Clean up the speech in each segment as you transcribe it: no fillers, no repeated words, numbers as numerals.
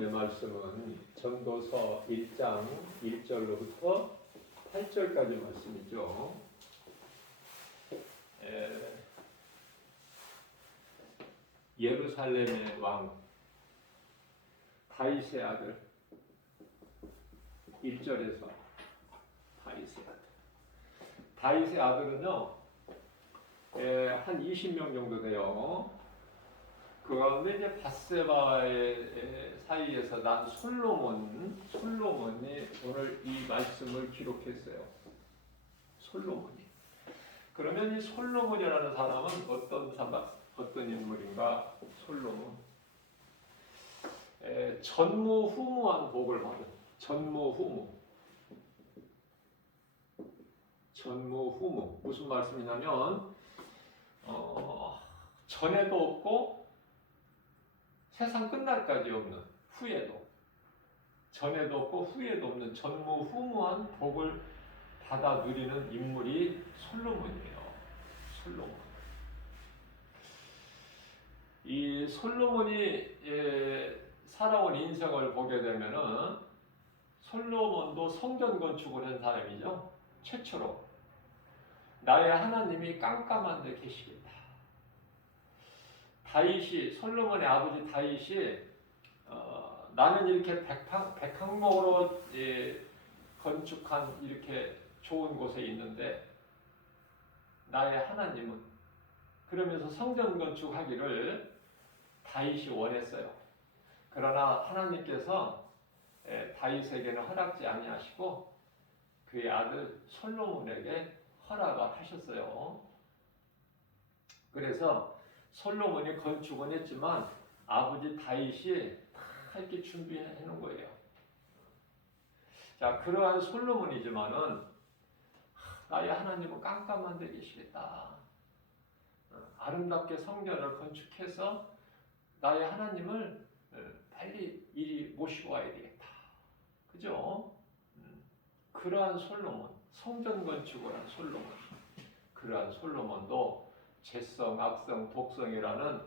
하나님의 말씀은 전도서 1장 1절로부터 8절까지 말씀이죠. 예루살렘의 왕 다윗의 아들 1절에서 다윗의 아들은요 한 20명 정도 돼요. 그 가운데 이제 밧세바의 사이에서 난 솔로몬이 오늘 이 말씀을 기록했어요. 솔로몬이. 그러면 이 솔로몬이라는 사람은 어떤 인물인가? 솔로몬. 전무후무한 복을 받은 전무후무 무슨 말씀이냐면 전에도 없고 세상 끝날까지 없는 전에도 없고 후에도 없는 전무후무한 복을 받아 누리는 인물이 솔로몬이에요. 이 솔로몬이 살아온 인생을 보게 되면은 솔로몬도 성전 건축을 한 사람이죠. 최초로 나의 하나님이 깜깜한 데 계시겠다. 솔로몬의 아버지 다윗이 나는 이렇게 백항목으로 건축한 이렇게 좋은 곳에 있는데 나의 하나님은 그러면서 성전 건축하기를 다윗이 원했어요. 그러나 하나님께서 다윗에게는 허락지 아니하시고 그의 아들 솔로몬에게 허락을 하셨어요. 그래서 솔로몬이 건축은 했지만 아버지 다윗이 다 이렇게 준비해 놓은 거예요. 자, 그러한 솔로몬이지만은 나의 하나님은 깜깜한 데 계시겠다. 아름답게 성전을 건축해서 나의 하나님을 빨리 이리 모시고 와야 되겠다. 그죠? 그러한 솔로몬, 성전 건축을 한 솔로몬. 그러한 솔로몬도 죄성, 악성, 독성이라는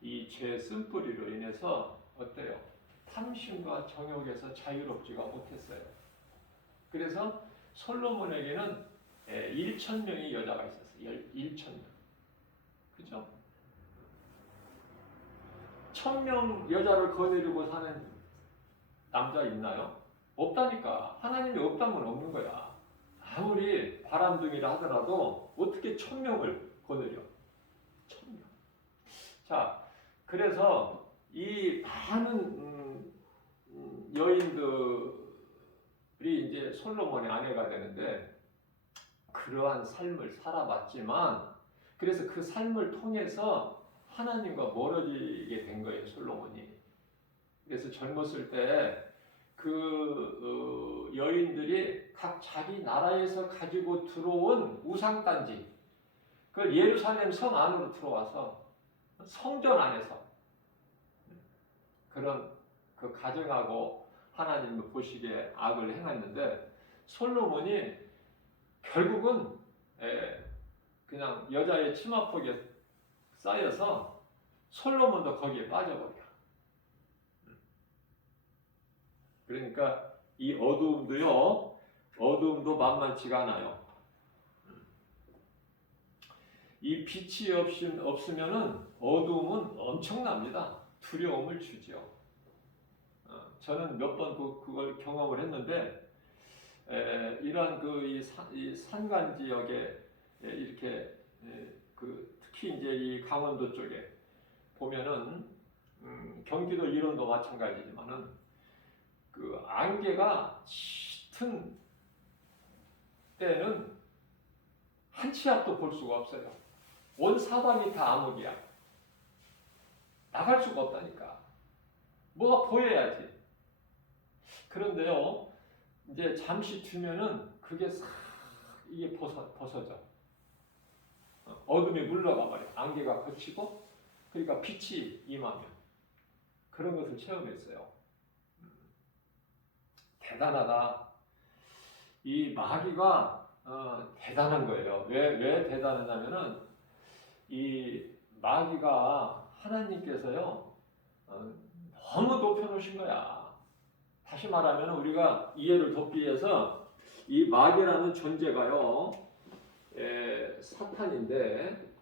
이 죄 쓴뿌리로 인해서 어때요? 탐심과 정욕에서 자유롭지가 못했어요. 그래서 솔로몬에게는 1,000명의 여자가 있었어요. 1,000명. 그죠? 1,000명 여자를 거느리고 사는 남자 있나요? 없다니까. 하나님이 없다면 없는 거야. 아무리 바람둥이라 하더라도 어떻게 1,000명을 거느려? 1,000명. 자, 그래서 이 많은 여인들이 이제 솔로몬의 아내가 되는데 그러한 삶을 살아봤지만 그래서 그 삶을 통해서 하나님과 멀어지게 된 거예요, 솔로몬이. 그래서 젊었을 때 그 여인들이 각 자기 나라에서 가지고 들어온 우상단지 그걸 예루살렘 성 안으로 들어와서 성전 안에서 그런 그 가정하고 하나님을 보시기에 악을 행했는데 솔로몬이 결국은 그냥 여자의 치마폭에 쌓여서 솔로몬도 거기에 빠져버려. 그러니까 이 어두움도 만만치가 않아요. 이 빛이 없으면은 어두움은 엄청납니다. 두려움을 주죠. 저는 몇 번 그걸 경험을 했는데 이러한 이 산간 지역에 이렇게 특히 이제 이 강원도 쪽에 보면은 경기도 일원도 마찬가지지만은 그 안개가 짙은 때는 한 치 앞도 볼 수가 없어요. 온 사방이 다 암흑이야. 나갈 수가 없다니까. 뭐가 보여야지. 그런데요, 이제 잠시 뒤면은 그게 싹 이게 벗어져. 어둠이 물러가 버려. 안개가 걷히고, 그러니까 빛이 임하면 그런 것을 체험했어요. 대단하다. 이 마귀가 대단한 거예요. 왜 대단하냐면은 이 마귀가 하나님께서요 너무 높여놓으신 거야. 다시 말하면 우리가 이해를 돕기 위해서 이 마귀라는 존재가요, 사탄인데,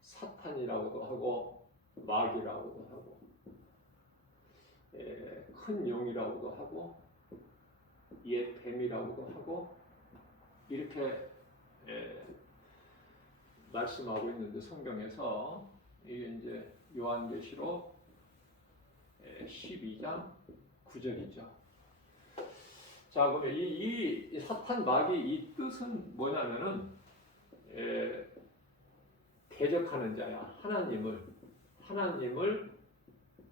사탄이라고도 하고 마귀라고도 하고 큰 용이라고도 하고 옛 뱀이라고도 하고 이렇게 말씀하고 있는데, 성경에서 이게 이제 요한계시록 12장 9절이죠. 자, 그러면 이 사탄 마귀 이 뜻은 뭐냐면은 대적하는 자야. 하나님을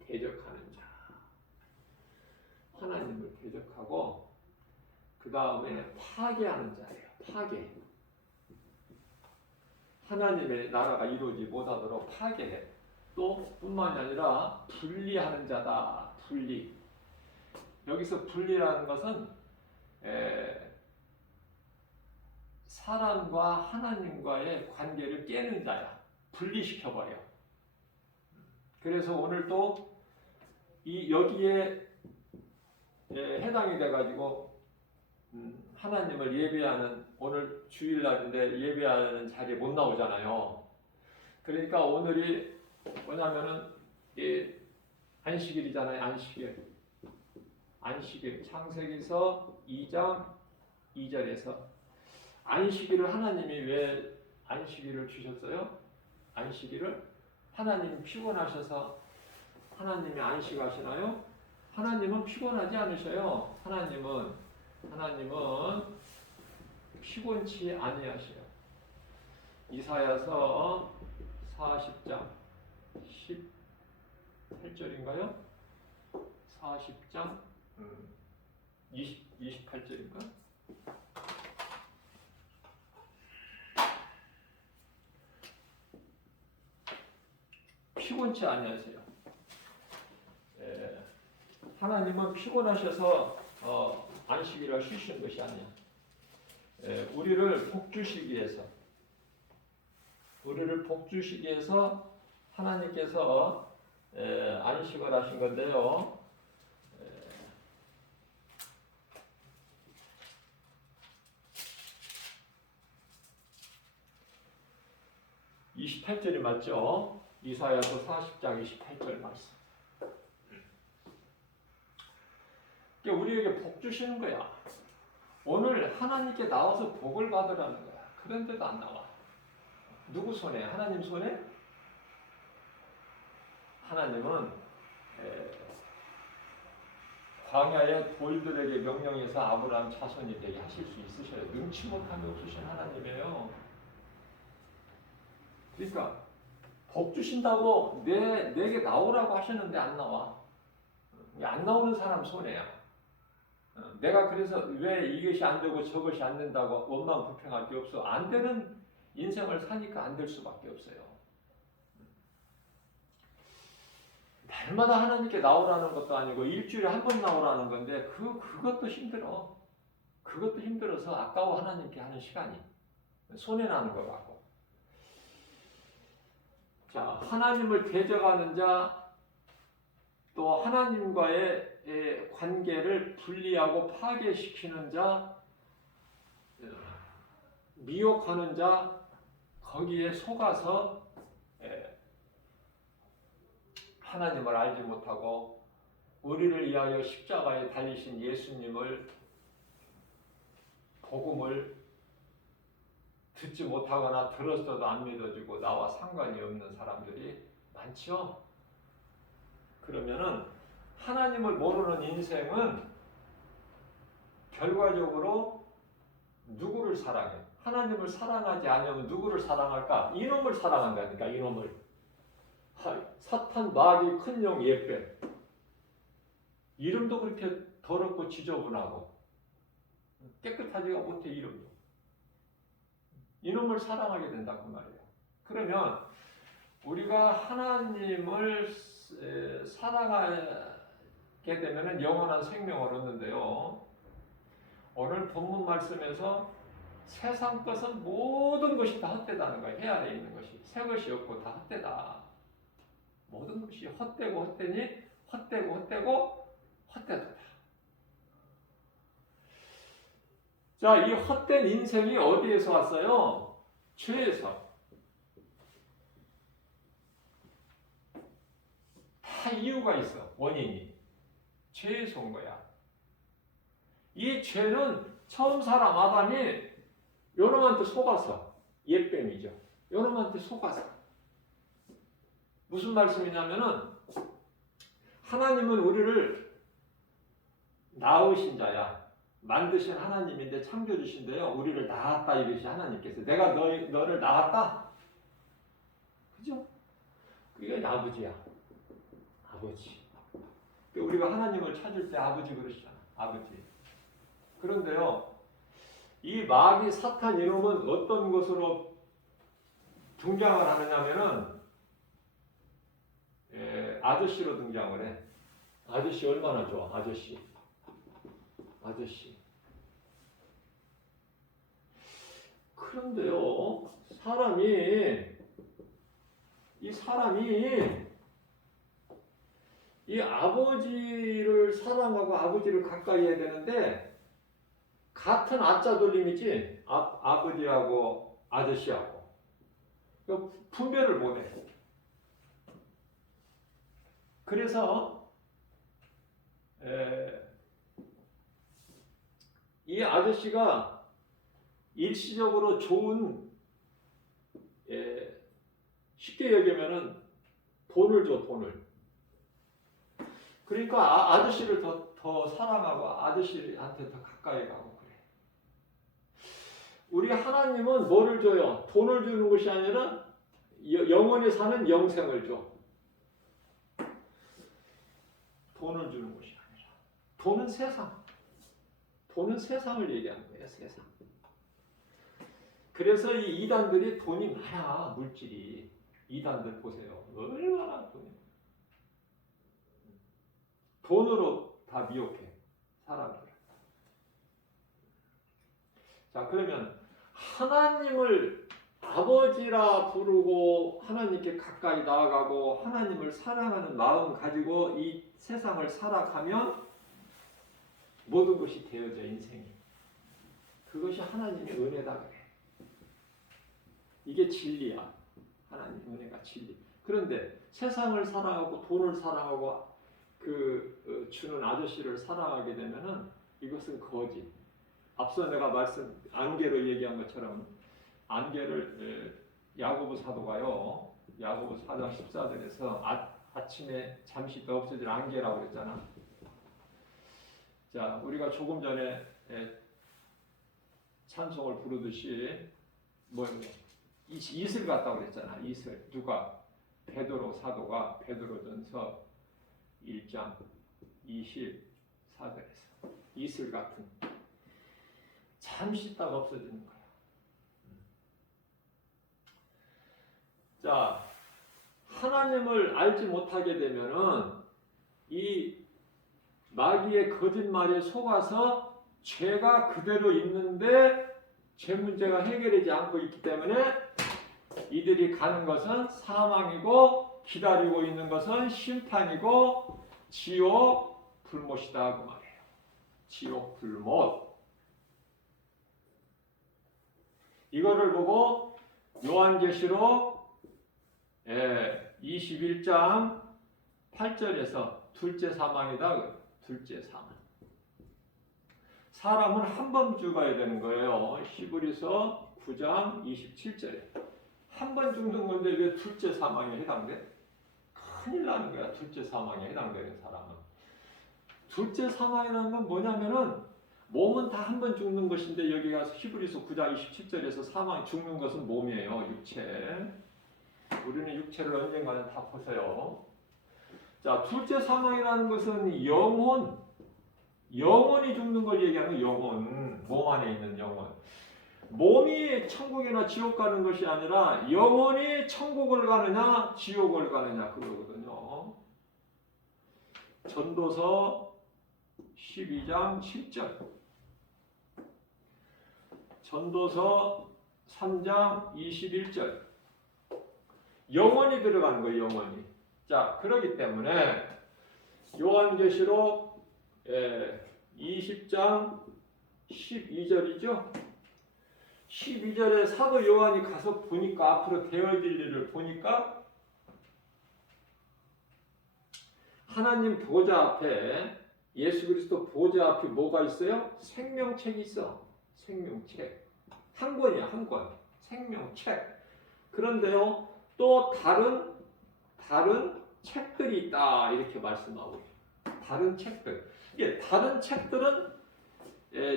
대적하는 자. 하나님을 대적하고 그 다음에 파괴하는 자예요. 파괴. 하나님의 나라가 이루어지지 못하도록 파괴해. 또 뿐만이 아니라 분리하는 자다. 분리. 여기서 분리라는 것은 사람과 하나님과의 관계를 깨는 자야. 분리시켜버려. 그래서 오늘 또 여기에 해당이 돼가지고 하나님을 예배하는, 오늘 주일날인데 예배하는 자리에 못 나오잖아요. 그러니까 오늘이 뭐냐면은 안식일이잖아요. 안식일. 창세기서 2장 2절에서 안식일을 하나님이 왜 안식일을 주셨어요? 안식일을 하나님이 피곤하셔서 하나님이 안식하시나요? 하나님은 피곤하지 않으셔요. 하나님은 피곤치 아니하셔요. 이사야서 40장 18절인가요? 40장 28절인가? 피곤치 아니하세요. 하나님은 피곤하셔서 안식일을 쉬시는 것이 아니야. 우리를 복주시기 위해서 하나님께서 안식을 하신 건데요. 28절이 맞죠? 이사야서 40장 28절 말씀. 우리에게 복 주시는 거야. 오늘 하나님께 나와서 복을 받으라는 거야. 그런데도 안 나와. 누구 손에? 하나님 손에? 하나님은 광야의 돌들에게 명령해서 아브라함 자손이 되게 하실 수 있으셔요. 능치 못함이 없으신 하나님이에요. 그러니까 복 주신다고 내게 나오라고 하셨는데 안 나와. 안 나오는 사람 손해야. 내가 그래서 왜 이것이 안 되고 저것이 안 된다고 원망 불평할 게 없어. 안 되는 인생을 사니까 안 될 수밖에 없어요. 날마다 하나님께 나오라는 것도 아니고 일주일에 한 번 나오라는 건데 그것도 힘들어. 그것도 힘들어서 아까워. 하나님께 하는 시간이 손해나는 것 같고. 자, 하나님을 대적하는 자, 또 하나님과의 관계를 분리하고 파괴시키는 자, 미혹하는 자, 거기에 속아서 하나님을 알지 못하고 우리를 위하여 십자가에 달리신 예수님을, 복음을 듣지 못하거나 들었어도 안 믿어지고 나와 상관이 없는 사람들이 많죠. 그러면은 하나님을 모르는 인생은 결과적으로 누구를 사랑해? 하나님을 사랑하지 않으면 누구를 사랑할까? 이놈을 사랑한다니까. 이놈을. 사탄, 마귀, 큰용, 옛뱀. 이름도 그렇게 더럽고 지저분하고 깨끗하지가 못해. 이름도. 이놈을 사랑하게 된다 그 말이에요. 그러면 우리가 하나님을 사랑하게 되면 영원한 생명을 얻는데요. 오늘 본문 말씀에서 세상 것은 모든 것이 다 헛되다는 거예요. 해 아래 있는 것이. 새 것이 없고 다 헛되다. 모든 것이 헛되고 헛되니 헛되고 헛되다. 자, 이 헛된 인생이 어디에서 왔어요? 죄에서. 다 이유가 있어. 원인이. 죄에서 온 거야. 이 죄는 처음 사람 아담이 요놈한테 속아서, 옛뱀이죠. 요놈한테 속아서. 무슨 말씀이냐면은 하나님은 우리를 낳으신 자야. 만드신 하나님인데 창조주신데요. 우리를 낳았다 이것이 하나님께서. 내가 너를 낳았다. 그죠? 그게 아버지야. 아버지. 우리가 하나님을 찾을 때 아버지 그러시잖아. 아버지. 그런데요. 이 마귀 사탄 이놈은 어떤 것으로 등장을 하느냐면은 아저씨로 등장을 해. 아저씨 얼마나 좋아. 아저씨. 그런데요. 사람이 이 아버지를 사랑하고 아버지를 가까이 해야 되는데 같은 아짜 돌림이지. 아버지하고 아저씨하고 분별을 못해. 그래서 이 아저씨가 일시적으로 좋은 쉽게 얘기하면은 돈을 줘. 그러니까 아저씨를 더 사랑하고 아저씨한테 더 가까이 가고 그래. 우리 하나님은 뭐를 줘요? 돈을 주는 것이 아니라 영원히 사는 영생을 줘. 돈을 주는 것이 아니라. 돈은 세상을 얘기하는 거예요. 세상. 그래서 이 이단들이 돈이 많아. 물질이. 이단들 보세요. 얼마나 돈이. 돈으로 다 미혹해. 사람들. 자, 그러면 하나님을 아버지라 부르고 하나님께 가까이 나아가고 하나님을 사랑하는 마음 가지고 이 세상을 살아가면 모든 것이 되어져. 인생이. 그것이 하나님의 은혜다 그래. 이게 진리야. 하나님 은혜가 진리. 그런데 세상을 사랑하고 돈을 사랑하고 주는 아저씨를 사랑하게 되면은 이것은 거짓. 앞서 내가 안개로 얘기한 것처럼 안개를 야고보 사도가요. 야고보 4장 14절에서 아침에 잠시 더 없어질 안개라고 그랬잖아. 자, 우리가 조금 전에 찬송을 부르듯이 이슬 같다고 그랬잖아. 이슬. 누가? 베드로 사도가 베드로전서 1장 24절에서 이슬 같은 잠시 있다가 없어지는 거야. 자, 하나님을 알지 못하게 되면은 이 마귀의 거짓말에 속아서 죄가 그대로 있는데 죄 문제가 해결되지 않고 있기 때문에 이들이 가는 것은 사망이고 기다리고 있는 것은 심판이고 지옥 불못이다 그 말이에요. 지옥 불못. 이거를 보고 요한계시록 21장 8절에서 둘째 사망이다. 둘째 사망. 사람은 한 번 죽어야 되는 거예요. 히브리서 9장 27절에. 한 번 죽는 건데 왜 둘째 사망에 해당돼? 큰일 나는 거야. 둘째 사망에 해당되는 사람은. 둘째 사망이라는 건 뭐냐면은 몸은 다 한 번 죽는 것인데 여기가 히브리서 9장 27절에서 사망 죽는 것은 몸이에요. 육체. 우리는 육체를 언젠가는 다 보세요. 자, 둘째 사망이라는 것은 영혼이 죽는 걸 얘기하는 영혼. 몸 안에 있는 영혼. 몸이 천국이나 지옥 가는 것이 아니라 영혼이 천국을 가느냐 지옥을 가느냐 그러거든요. 전도서 12장 10절. 전도서 3장 21절. 영혼이 들어가는 거예요. 영혼이. 자, 그렇기 때문에 요한계시록 20장 12절이죠. 12절에 사도 요한이 가서 보니까 앞으로 되어질 일을 보니까 하나님 보좌 앞에 예수 그리스도 보좌 앞에 뭐가 있어요? 생명책이 있어. 생명책. 한 권이야, 한 권. 생명책. 그런데요, 또 다른 책들이 있다. 이렇게 말씀하고 있어요. 다른 책들. 이게 다른 책들은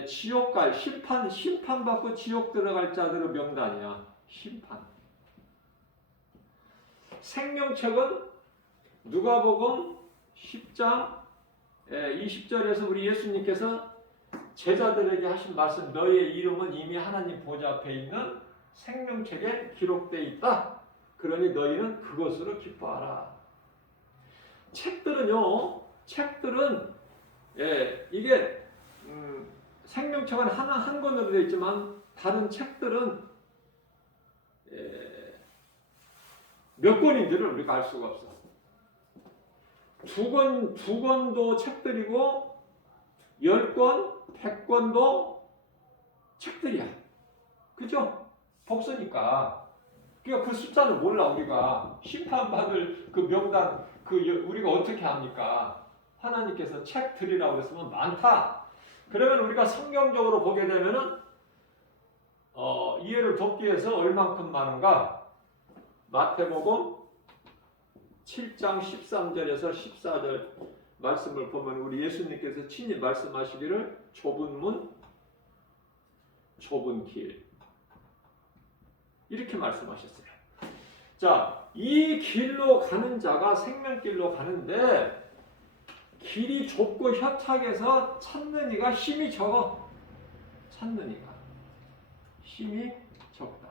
지옥 갈 심판받고 지옥 들어갈 자들의 명단이야. 심판. 생명책은 누가복음 10장 20절에서 우리 예수님께서 제자들에게 하신 말씀, 너희의 이름은 이미 하나님 보좌 앞에 있는 생명책에 기록되어 있다. 그러니 너희는 그것으로 기뻐하라. 책들은 이게 생명책은 한 권으로 되어 있지만 다른 책들은 몇 권인지를 우리가 알 수가 없어. 두 권도 책들이고 10권, 100권도 책들이야. 그죠? 복수니까. 그러니까 그 숫자는 몰라. 우리가 심판받을 그 명단 우리가 어떻게 합니까? 하나님께서 책 드리라고 했으면 많다. 그러면 우리가 성경적으로 보게 되면은 이해를 돕기 위해서 얼만큼 많은가? 마태복음 7장 13절에서 14절 말씀을 보면 우리 예수님께서 친히 말씀하시기를 좁은 문, 좁은 길 이렇게 말씀하셨어요. 자, 이 길로 가는 자가 생명길로 가는데 길이 좁고 협착해서 찾는 이가 힘이 적어. 찾는 이가 힘이 적다.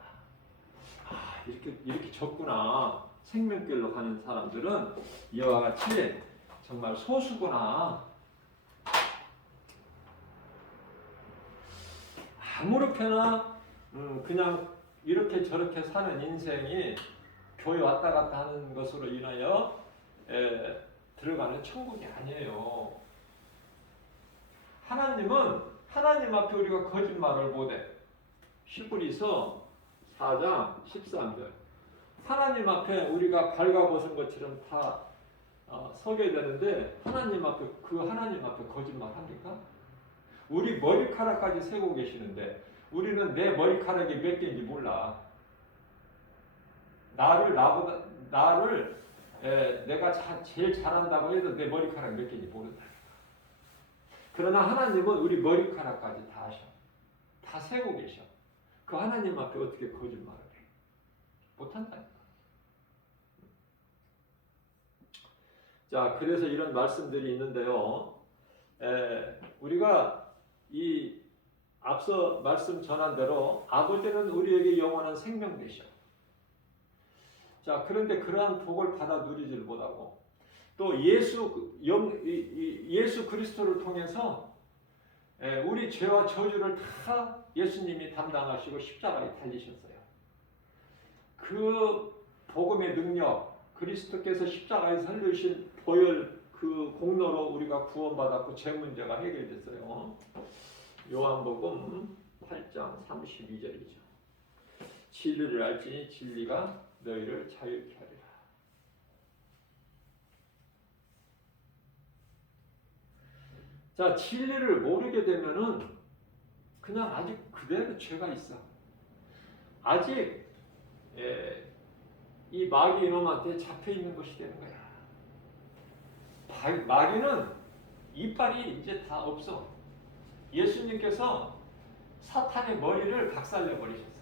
아, 이렇게 적구나. 생명길로 가는 사람들은 이와 같이 정말 소수구나. 아무렇게나 그냥 이렇게 저렇게 사는 인생이 교회 왔다 갔다 하는 것으로 인하여 들어가는 천국이 아니에요. 하나님은 하나님 앞에 우리가 거짓말을 못해. 히브리서 4장 13절. 하나님 앞에 우리가 발가벗은 것처럼 다 서게 되는데 하나님 앞에 거짓말 합니까? 우리 머리카락까지 세고 계시는데 우리는 내 머리카락이 몇 개인지 몰라. 내가 제일 잘한다고 해도 내 머리카락 몇 개인지 모른다. 그러나 하나님은 우리 머리카락까지 다 아셔. 다 세고 계셔. 그 하나님 앞에 어떻게 거짓말을 해? 못한다니까. 자, 그래서 이런 말씀들이 있는데요. 우리가 이 앞서 말씀 전한 대로 아버지는 우리에게 영원한 생명 되셔. 자, 그런데 그러한 복을 받아 누리지를 못하고 또 예수 그리스도를 통해서 우리 죄와 저주를 다 예수님이 담당하시고 십자가에 달리셨어요. 그 복음의 능력, 그리스도께서 십자가에서 흘리신 보혈 그 공로로 우리가 구원받았고 죄 문제가 해결됐어요. 요한복음 8장 32절이죠. 진리를 알지니 진리가 너희를 자유케 하리라. 자, 진리를 모르게 되면은 그냥 아직 그대로 죄가 있어. 아직 이 마귀 이놈한테 잡혀 있는 것이 되는 거야. 마귀는 이빨이 이제 다 없어. 예수님께서 사탄의 머리를 박살내 버리셨어.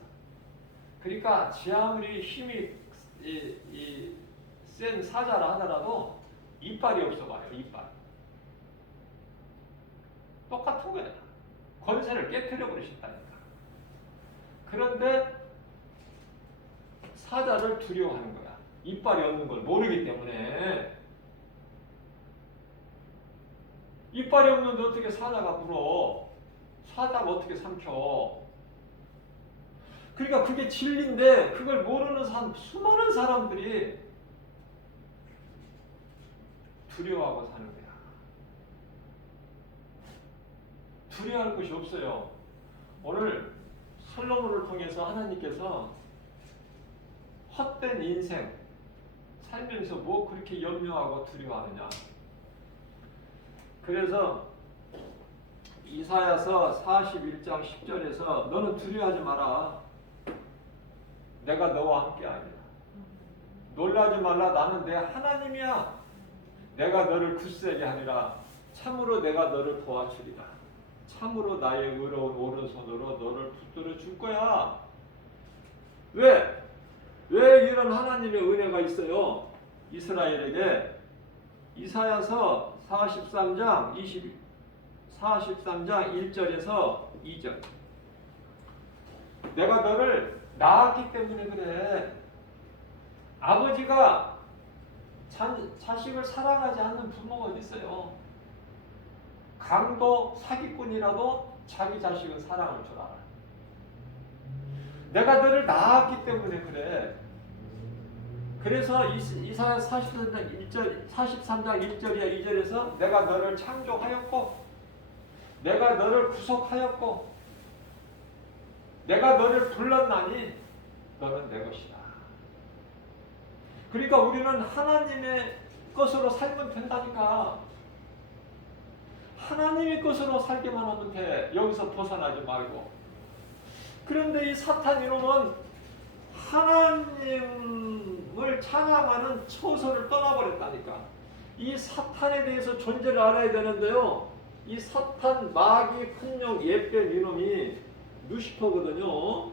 그러니까 지 아무리 힘이 센 사자라 하더라도 이빨이 없어 봐요. 이빨. 똑같은 거야. 권세를 깨뜨려 버리셨다니까. 그런데 사자를 두려워하는 거야. 이빨이 없는 걸 모르기 때문에. 이빨이 없는데 어떻게 사자가 물어? 사자가 어떻게 삼켜? 그러니까 그게 진리인데 그걸 모르는 수많은 사람들이 두려워하고 사는 거야. 두려워할 것이 없어요. 오늘 솔로몬을 통해서 하나님께서 헛된 인생 살면서 뭐 그렇게 염려하고 두려워하느냐. 그래서 이사야서 41장 10절에서 너는 두려워하지 마라. 내가 너와 함께하리라. 놀라지 말라. 나는 내 하나님이야. 내가 너를 굳세게 하리라. 참으로 내가 너를 도와주리라. 참으로 나의 의로운 오른손으로 너를 붙들어 줄 거야. 왜? 왜 이런 하나님의 은혜가 있어요? 이스라엘에게. 이사야서 43장 1절에서 2절. 내가 너를 낳았기 때문에 그래. 아버지가 자식을 사랑하지 않는 부모가 어디 있어요? 강도 사기꾼이라도 자기 자식은 사랑할 줄 알아. 내가 너를 낳았기 때문에 그래. 그래서 이사야 43장 1절이야 2절에서 내가 너를 창조하였고 내가 너를 구속하였고 내가 너를 불렀나니 너는 내 것이다. 그러니까 우리는 하나님의 것으로 살면 된다니까. 하나님의 것으로 살기만 하면 돼. 여기서 벗어나지 말고. 그런데 이 사탄 이놈은 하나님을 찬양하는 처소를 떠나버렸다니까. 이 사탄에 대해서 존재를 알아야 되는데요. 이 사탄 마귀 큰용 옛뱀 이놈이 루시퍼거든요.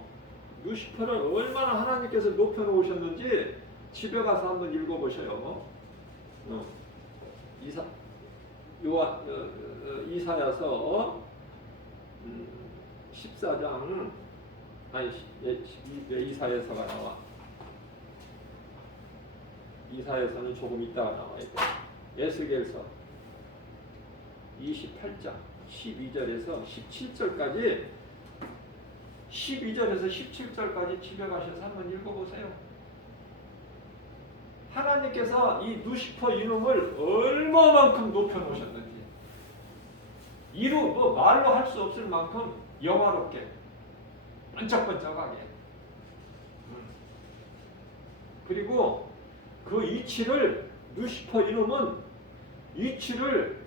루시퍼를 얼마나 하나님께서 높여놓으셨는지 집에 가서 한번 읽어보셔요. 이사야서 14장 이사야서가 나와. 이사야서는 조금 있다가 나와야 돼. 에스겔서 28장 12절에서 17절까지 12절에서 17절까지 집에 가셔서 한번 읽어보세요. 하나님께서 이 루시퍼 이놈을 얼마만큼 높여놓으셨는지 말로 할 수 없을 만큼 영화롭게 번쩍번쩍하게. 그리고 그 이치를 루시퍼 이놈은 이치를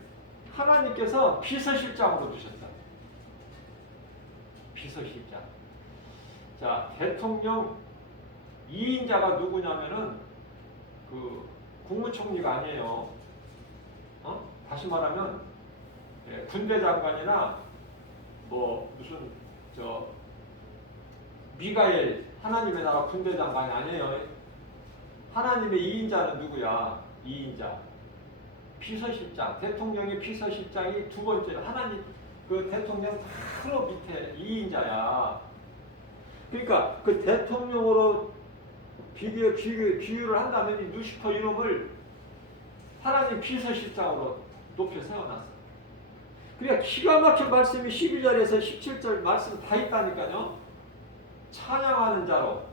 하나님께서 비서실장으로 두셨다. 비서실장. 자, 대통령 2인자가 누구냐면은 그 국무총리가 아니에요. 다시 말하면 군대 장관이나 뭐 무슨 미가엘 하나님의 나라 군대 장관이 아니에요. 하나님의 2인자는 누구야? 2인자. 비서실장. 대통령의 비서실장이 두 번째로 하나님 그 대통령 바로 밑에 2인자야. 그러니까 그 대통령으로 비유를 한다면 이 루시퍼 이놈을 하나님 비서실장으로 높여 세워놨어. 그러니까 기가 막힌 말씀이 12절에서 17절 말씀 다 있다니까요. 찬양하는 자로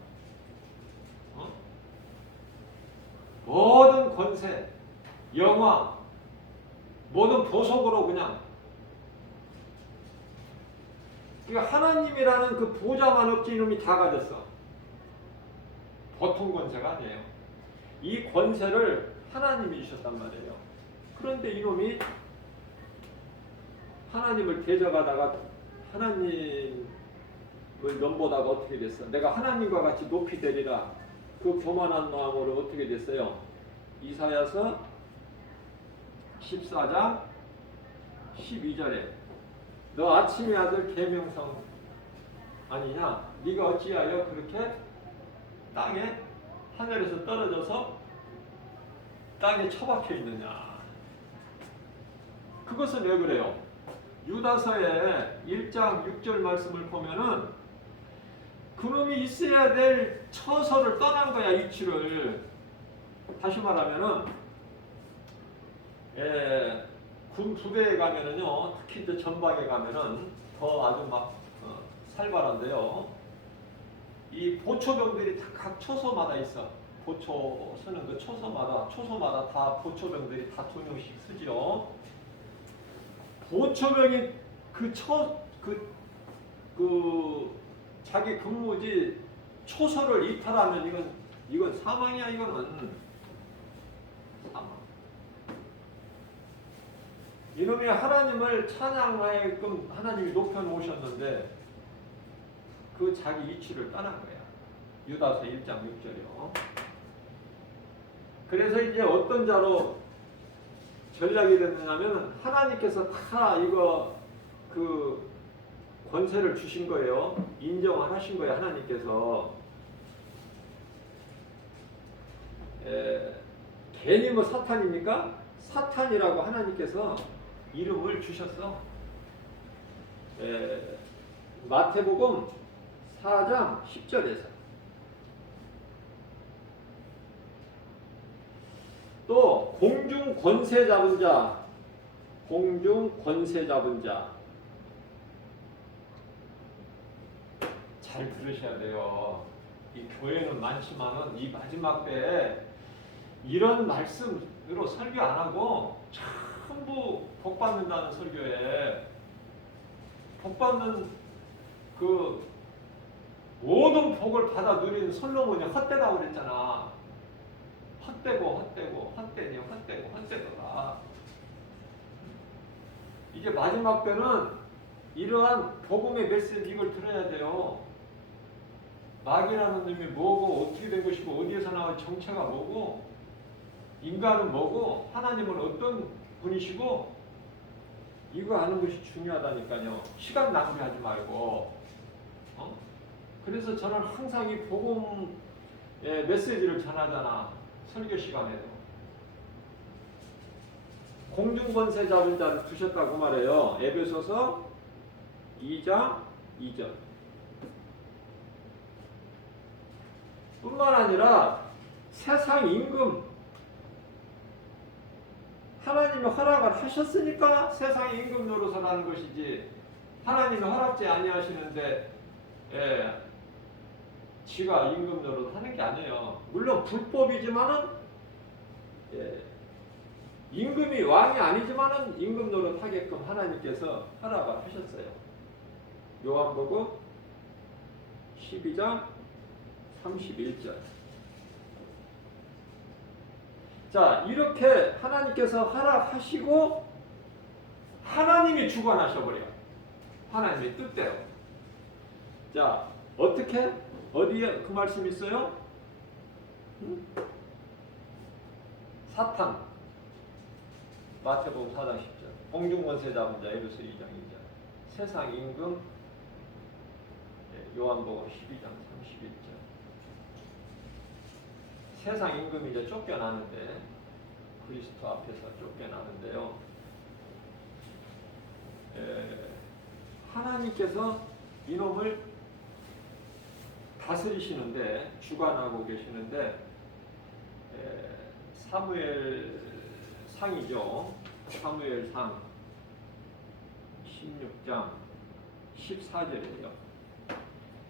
모든 권세, 영화, 모든 보석으로 그냥 그러니까 하나님이라는 그 보좌만 없지 이놈이 다 가졌어. 보통 권세가 아니에요. 이 권세를 하나님이 주셨단 말이에요. 그런데 이놈이 하나님을 대적하다가 하나님을 넘보다가 어떻게 됐어? 내가 하나님과 같이 높이 되리라. 그 교만한 마음으로 어떻게 됐어요? 이사야서 14장 12절에 너 아침의 아들 계명성 아니냐? 네가 어찌하여 그렇게 땅에 하늘에서 떨어져서 땅에 처박혀 있느냐? 그것은 왜 그래요? 유다서의 1장 6절 말씀을 보면은 그놈이 있어야 될 처소를 떠난 거야. 이치를 다시 말하면은 군 부대에 가면은요, 특히 이제 전방에 가면은 더 아주 막 살벌한데요. 이 보초병들이 다 각 초소마다 있어. 보초 쓰는 그 초소마다 다 보초병들이 다 2명씩 쓰죠. 보초병이 그 그 자기 근무지 초소를 이탈하면 이건 사망이야. 이거는 사망. 이놈이 하나님을 찬양하게끔 하나님이 높여놓으셨는데 그 자기 이치를 떠난 거야. 유다서 1장 6절이요. 그래서 이제 어떤 자로 전략이 됐느냐면 하나님께서 다 이거 그 권세를 주신 거예요. 인정을 하신 거예요. 하나님께서. 괜히 뭐 사탄입니까? 사탄이라고 하나님께서 이름을 주셨어. 마태복음 4장 10절에서 또 공중 권세 잡은 자, 공중 권세 잡은 자. 잘 들으셔야 돼요. 이 교회는 많지만은 이 마지막 때에 이런 말씀으로 설교 안 하고 전부 복 받는다는 설교에 복 받는 그 모든 복을 받아 누린 솔로몬이 헛되다고 그랬잖아. 헛되더라. 이제 마지막 때는 이러한 복음의 메시지 이걸 들어야 돼요. 마귀라는 놈이 뭐고 어떻게 된 것이고 어디에서 나온 정체가 뭐고 인간은 뭐고 하나님은 어떤 분이시고 이거 아는 것이 중요하다니까요. 시간 낭비하지 말고. 그래서 저는 항상 이 복음의 메시지를 전하잖아. 설교 시간에도. 공중권세 잡은 자를 두셨다고 말해요. 에베소서 2장 2절. 뿐만 아니라 세상 임금 하나님이 허락을 하셨으니까 세상 임금 노릇을 하는 것이지 하나님이 허락지 아니하시는데 지가 임금 노릇 하는 게 아니에요. 물론 불법이지만은 임금이 왕이 아니지만은 임금 노릇 하게끔 하나님께서 허락을 하셨어요. 요한복음 12장 31절. 자, 이렇게 하나님께서 허락하시고 하나님이 주관하셔버려. 하나님의 뜻대로. 자, 어떻게? 어디에 그 말씀 있어요? 사탄. 마태복음 4장 10절. 공중권세 잡은 자 에베소 2장 2절. 세상 임금 요한복음 12장 31절. 세상 임금이 이제 쫓겨나는데 그리스도 앞에서 쫓겨나는데요. 하나님께서 이놈을 다스리시는데 주관하고 계시는데 사무엘 상이죠. 사무엘 상 16장 14절이에요.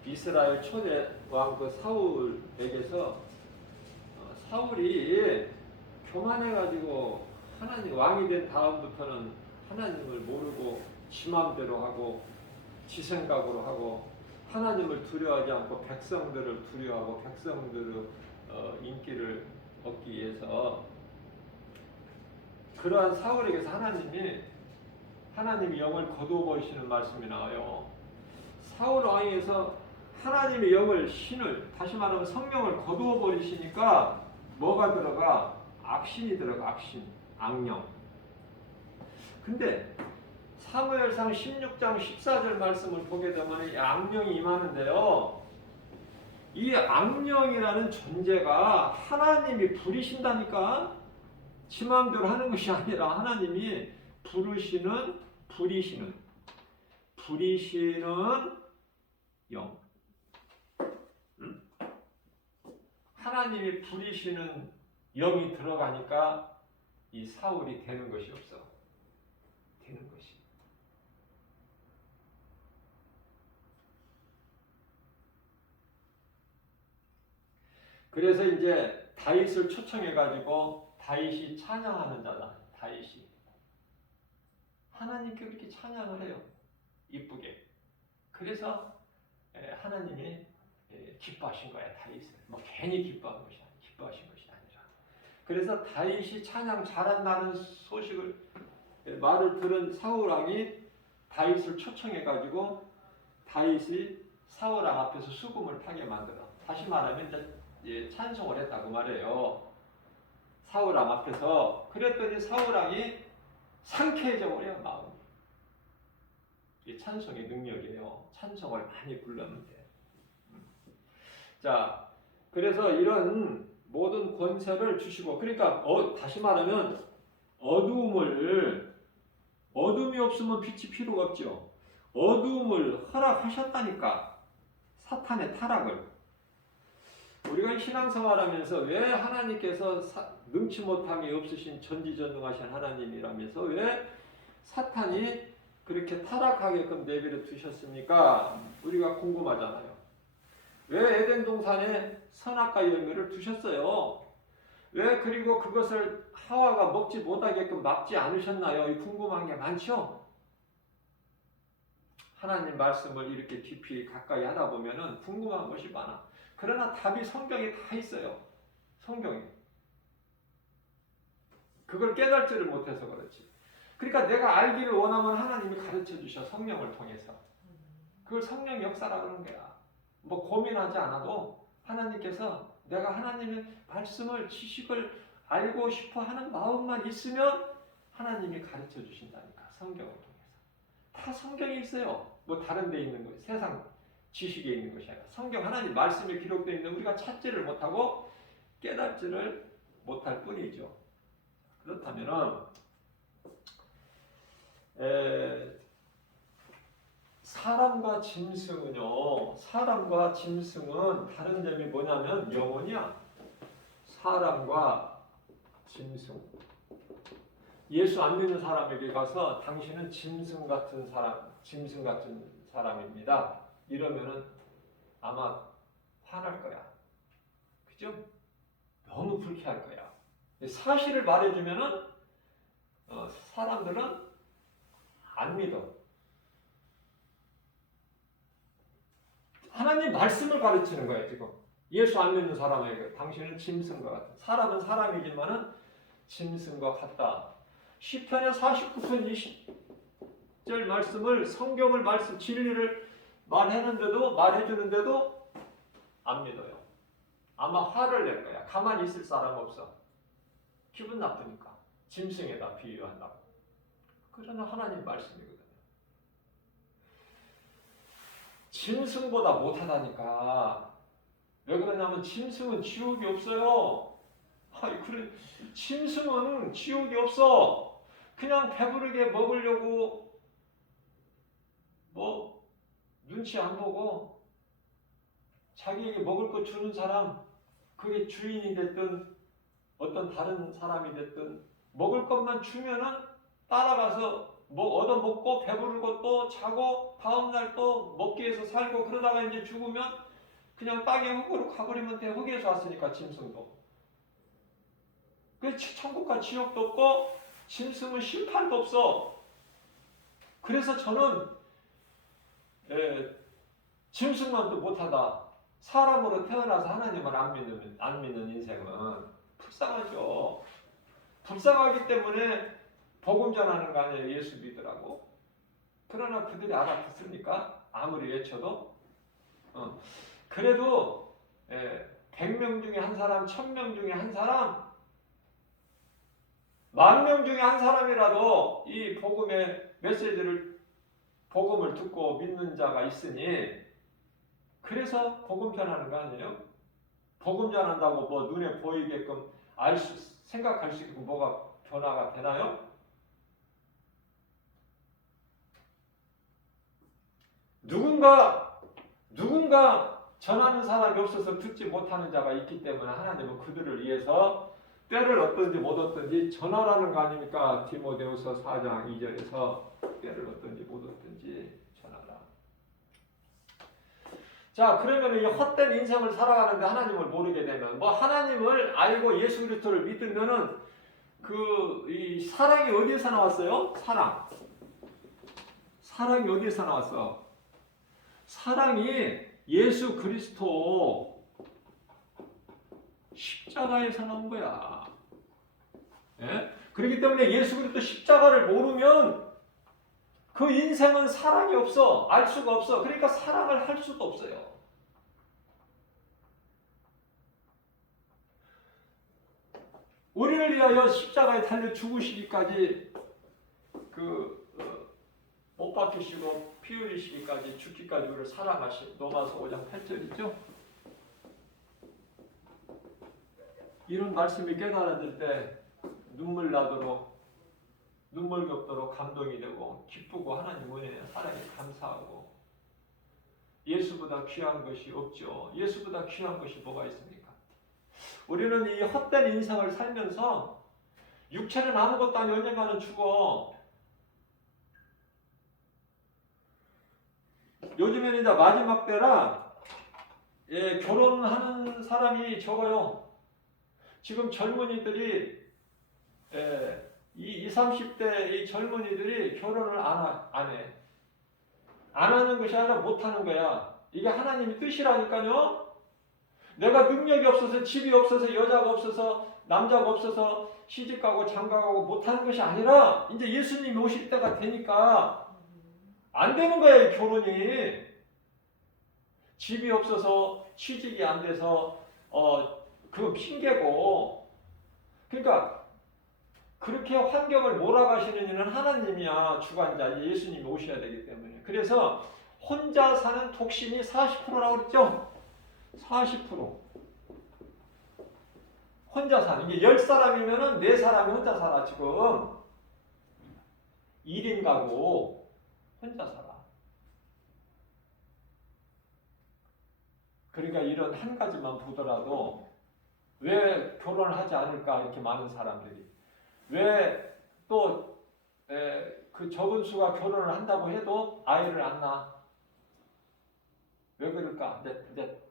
이스라엘 초대 왕 그 사울에게서 사울이 교만해가지고 하나님 왕이 된 다음부터는 하나님을 모르고 지 마음대로 하고 지 생각으로 하고 하나님을 두려워하지 않고 백성들을 두려워하고 백성들의 인기를 얻기 위해서 그러한 사울에게서 하나님이 영을 거두어 버리시는 말씀이 나와요. 사울 왕에서 하나님의 영을 신을 다시 말하면 성령을 거두어 버리시니까 뭐가 들어가? 악신이 들어가. 악신, 악령. 근데 사무엘상 16장 14절 말씀을 보게 되면 이 악령이 임하는데요. 이 악령이라는 존재가 하나님이 부리신다니까. 지 마음대로 하는 것이 아니라 하나님이 부리시는 영. 하나님이 부리시는 영이 들어가니까 이 사울이 되는 것이 없어. 되는 것이. 그래서 이제 다윗을 초청해가지고 다윗이 찬양하는 자다. 다윗이. 하나님께 그렇게 찬양을 해요. 이쁘게. 그래서 하나님이 기뻐하신 거야, 다윗을. 뭐 괜히 기뻐하신 것이 아니라. 그래서 다윗이 찬양 잘한다는 소식을 말을 들은 사울 왕이 다윗을 초청해가지고 다윗이 사울 왕 앞에서 수금을 타게 만들어. 다시 말하면 이제 찬송을 했다고 말해요. 사울 왕 앞에서. 그랬더니 사울 왕이 상쾌해져 버려 마음이. 이게 찬송의 능력이에요. 찬송을 많이 불렀는데. 자, 그래서 이런 모든 권세를 주시고, 그러니까 다시 말하면 어둠이 없으면 빛이 필요가 없죠. 어둠을 허락하셨다니까. 사탄의 타락을. 우리가 신앙생활하면서 왜 하나님께서 능치 못함이 없으신 전지전능하신 하나님이라면서 왜 사탄이 그렇게 타락하게끔 내버려 두셨습니까? 우리가 궁금하잖아요. 왜 에덴 동산에 선악과 열매를 두셨어요? 왜 그리고 그것을 하와가 먹지 못하게끔 막지 않으셨나요? 궁금한 게 많죠? 하나님 말씀을 이렇게 깊이 가까이 하다 보면은 궁금한 것이 많아. 그러나 답이 성경에 다 있어요. 성경에. 그걸 깨달지를 못해서 그렇지. 그러니까 내가 알기를 원하면 하나님이 가르쳐 주셔. 성령을 통해서. 그걸 성령 역사라고 하는 거야. 뭐 고민하지 않아도 하나님께서 내가 하나님의 말씀을 지식을 알고 싶어 하는 마음만 있으면 하나님이 가르쳐 주신다니까. 성경을 통해서. 다 성경에 있어요. 뭐 다른 데 있는 거, 세상 지식에 있는 것이 아니라 성경 하나님 말씀에 기록되어 있는 우리가 찾지를 못하고 깨닫지를 못할 뿐이죠. 그렇다면은 사람과 짐승은요. 사람과 짐승은 다른 점이 뭐냐면 영혼이야. 사람과 짐승. 예수 안 믿는 사람에게 가서 당신은 짐승 같은 사람입니다. 이러면은 아마 화날 거야. 그죠? 너무 불쾌할 거야. 사실을 말해주면은 사람들은 안 믿어. 하나님 말씀을 가르치는 거야 지금. 예수 안 믿는 사람에게 당신은 짐승과 같다. 사람은 사람이지만은 짐승과 같다. 시편의 49편 20절 말씀을 성경을 말씀 진리를 말해주는데도 안 믿어요. 아마 화를 낼 거야. 가만히 있을 사람 없어. 기분 나쁘니까. 짐승에다 비유한다고. 그러나 하나님 말씀이거든요. 짐승보다 못하다니까. 왜 그러냐면 짐승은 지옥이 없어요. 그래, 짐승은 지옥이 없어. 그냥 배부르게 먹으려고 뭐 눈치 안 보고 자기에게 먹을 거 주는 사람, 그게 주인이 됐든 어떤 다른 사람이 됐든 먹을 것만 주면은 따라가서 뭐 얻어먹고 배부르고 또 자고 다음날 또 먹기 위해서 살고 그러다가 이제 죽으면 그냥 땅의 흙으로 가버리면 돼. 흙에서 왔으니까 짐승도. 그 천국과 지옥도 없고 짐승은 심판도 없어. 그래서 저는 짐승만도 못하다. 사람으로 태어나서 하나님을 안 믿는 인생은 불쌍하죠. 불쌍하기 때문에 복음 전하는 거 아니에요. 예수 믿으라고. 그러나 그들이 알아듣습니까? 아무리 외쳐도. 그래도 100명 중에 한 사람, 1000명 중에 한 사람, 10,000명 중에 한 사람이라도 이 복음의 메시지를 복음을 듣고 믿는 자가 있으니 그래서 복음 전하는 거 아니에요? 복음 전한다고 뭐 눈에 보이게끔 생각할 수 있고 뭐가 변화가 되나요? 누군가 전하는 사람이 없어서 듣지 못하는 자가 있기 때문에 하나님은 그들을 위해서 때를 얻든지 못 얻든지 전하라는 거 아닙니까? 디모데후서 4장 2절에서 때를 얻든지 못 얻든지 전하라. 자, 그러면 이 헛된 인생을 살아가는데 하나님을 모르게 되면 뭐 하나님을 알고 예수 그리스도를 믿으면은 이 사랑이 어디에서 나왔어요? 사랑이 어디에서 나왔어? 사랑이 예수 그리스도 십자가에서 나온 거야. 예? 그렇기 때문에 예수 그리스도 십자가를 모르면 그 인생은 사랑이 없어. 알 수가 없어. 그러니까 사랑을 할 수도 없어요. 우리를 위하여 십자가에 달려 죽으시기까지 못 박히시고 피 흘리시기까지 죽기까지 우리를 사랑하신 로마서 5장 8절이죠. 이런 말씀이 깨달아질 때 눈물 나도록 눈물 겹도록 감동이 되고 기쁘고 하나님 은혜에 사랑에 감사하고 예수보다 귀한 것이 없죠. 예수보다 귀한 것이 뭐가 있습니까? 우리는 이 헛된 인생을 살면서 육체는 아무것도 아니 언젠가는 죽어. 요즘에는 이제 마지막 때라 결혼하는 사람이 적어요. 지금 젊은이들이 20, 30대 이 젊은이들이 결혼을 안 해. 안 하는 것이 아니라 못 하는 거야. 이게 하나님의 뜻이라니까요. 내가 능력이 없어서 집이 없어서 여자가 없어서 남자가 없어서 시집가고 장가가고 못 하는 것이 아니라 이제 예수님이 오실 때가 되니까 안 되는 거야, 이 결혼이. 집이 없어서 취직이 안 돼서 그건 핑계고. 그러니까 그렇게 환경을 몰아가시는 이는 하나님이야. 주관자 예수님이 오셔야 되기 때문에. 그래서 혼자 사는 독신이 40%라고 그랬죠. 40%. 혼자 사는. 이게 10사람이면은 4사람이 혼자 살아. 지금 1인 가구 혼자 살아. 그러니까 이런 한 가지만 보더라도 왜 결혼을 하지 않을까 이렇게 많은 사람들이. 왜 또 그 적은 수가 결혼을 한다고 해도 아이를 안 낳아. 왜 그럴까? 근데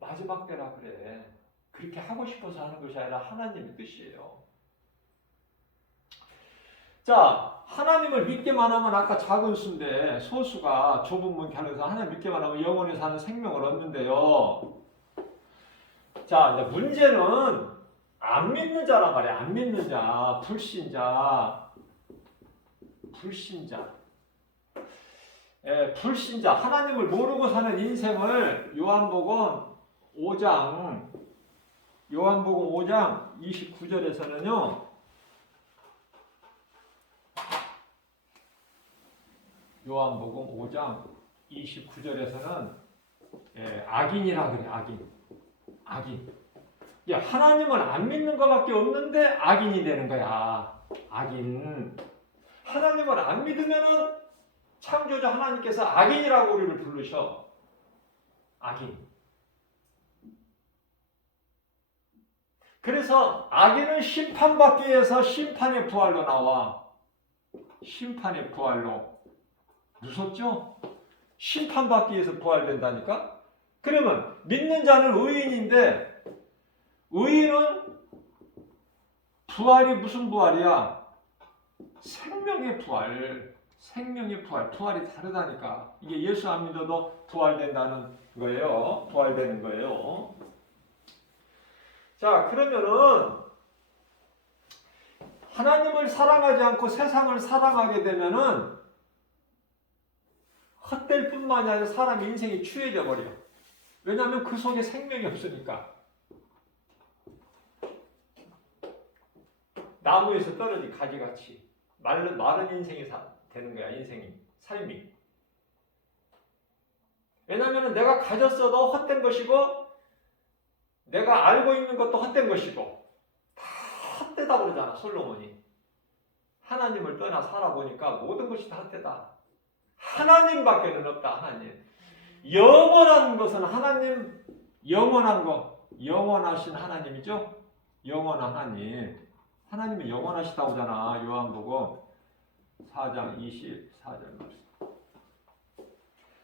마지막 때라 그래. 그렇게 하고 싶어서 하는 것이 아니라 하나님의 뜻이에요. 자, 하나님을 믿기만 하면 아까 작은 수인데 소수가 좁은 문 겨누어서 하나님 믿기만 하면 영원히 사는 생명을 얻는데요. 자, 이제 문제는 안 믿는 자란 말이야. 안 믿는 자, 불신자. 불신자, 하나님을 모르고 사는 인생을 요한복음 5장 29절에서는요. 요한복음 5장 29절에서는 악인이라 그래. 악인. 야, 하나님을 안 믿는 것밖에 없는데 악인이 되는 거야. 악인. 하나님을 안 믿으면은 창조자 하나님께서 악인이라고 우리를 부르셔. 악인. 그래서 악인은 심판받기 위해서 심판의 부활로 나와. 심판의 부활로. 무섭죠? 심판받기 위해서 부활된다니까? 그러면 믿는 자는 의인인데 의인은 부활이 무슨 부활이야? 생명의 부활. 부활이 다르다니까. 이게 예수 안 믿어도 부활된다는 거예요. 부활되는 거예요. 자, 그러면은 하나님을 사랑하지 않고 세상을 사랑하게 되면은 헛될 뿐만이 아니라 사람의 인생이 추해져 버려. 왜냐하면 그 속에 생명이 없으니까. 나무에서 떨어진 가지같이 마른 인생이 되는 거야. 인생이, 삶이. 왜냐하면 내가 가졌어도 헛된 것이고 내가 알고 있는 것도 헛된 것이고 다 헛되다 그러잖아. 솔로몬이. 하나님을 떠나 살아보니까 모든 것이 다 헛되다. 하나님밖에는 없다. 하나님. 영원한 것은 하나님. 영원한 것. 영원하신 하나님이죠. 영원한 하나님. 하나님이 영원하시다고 하잖아. 요한복음 4장 24절 말씀.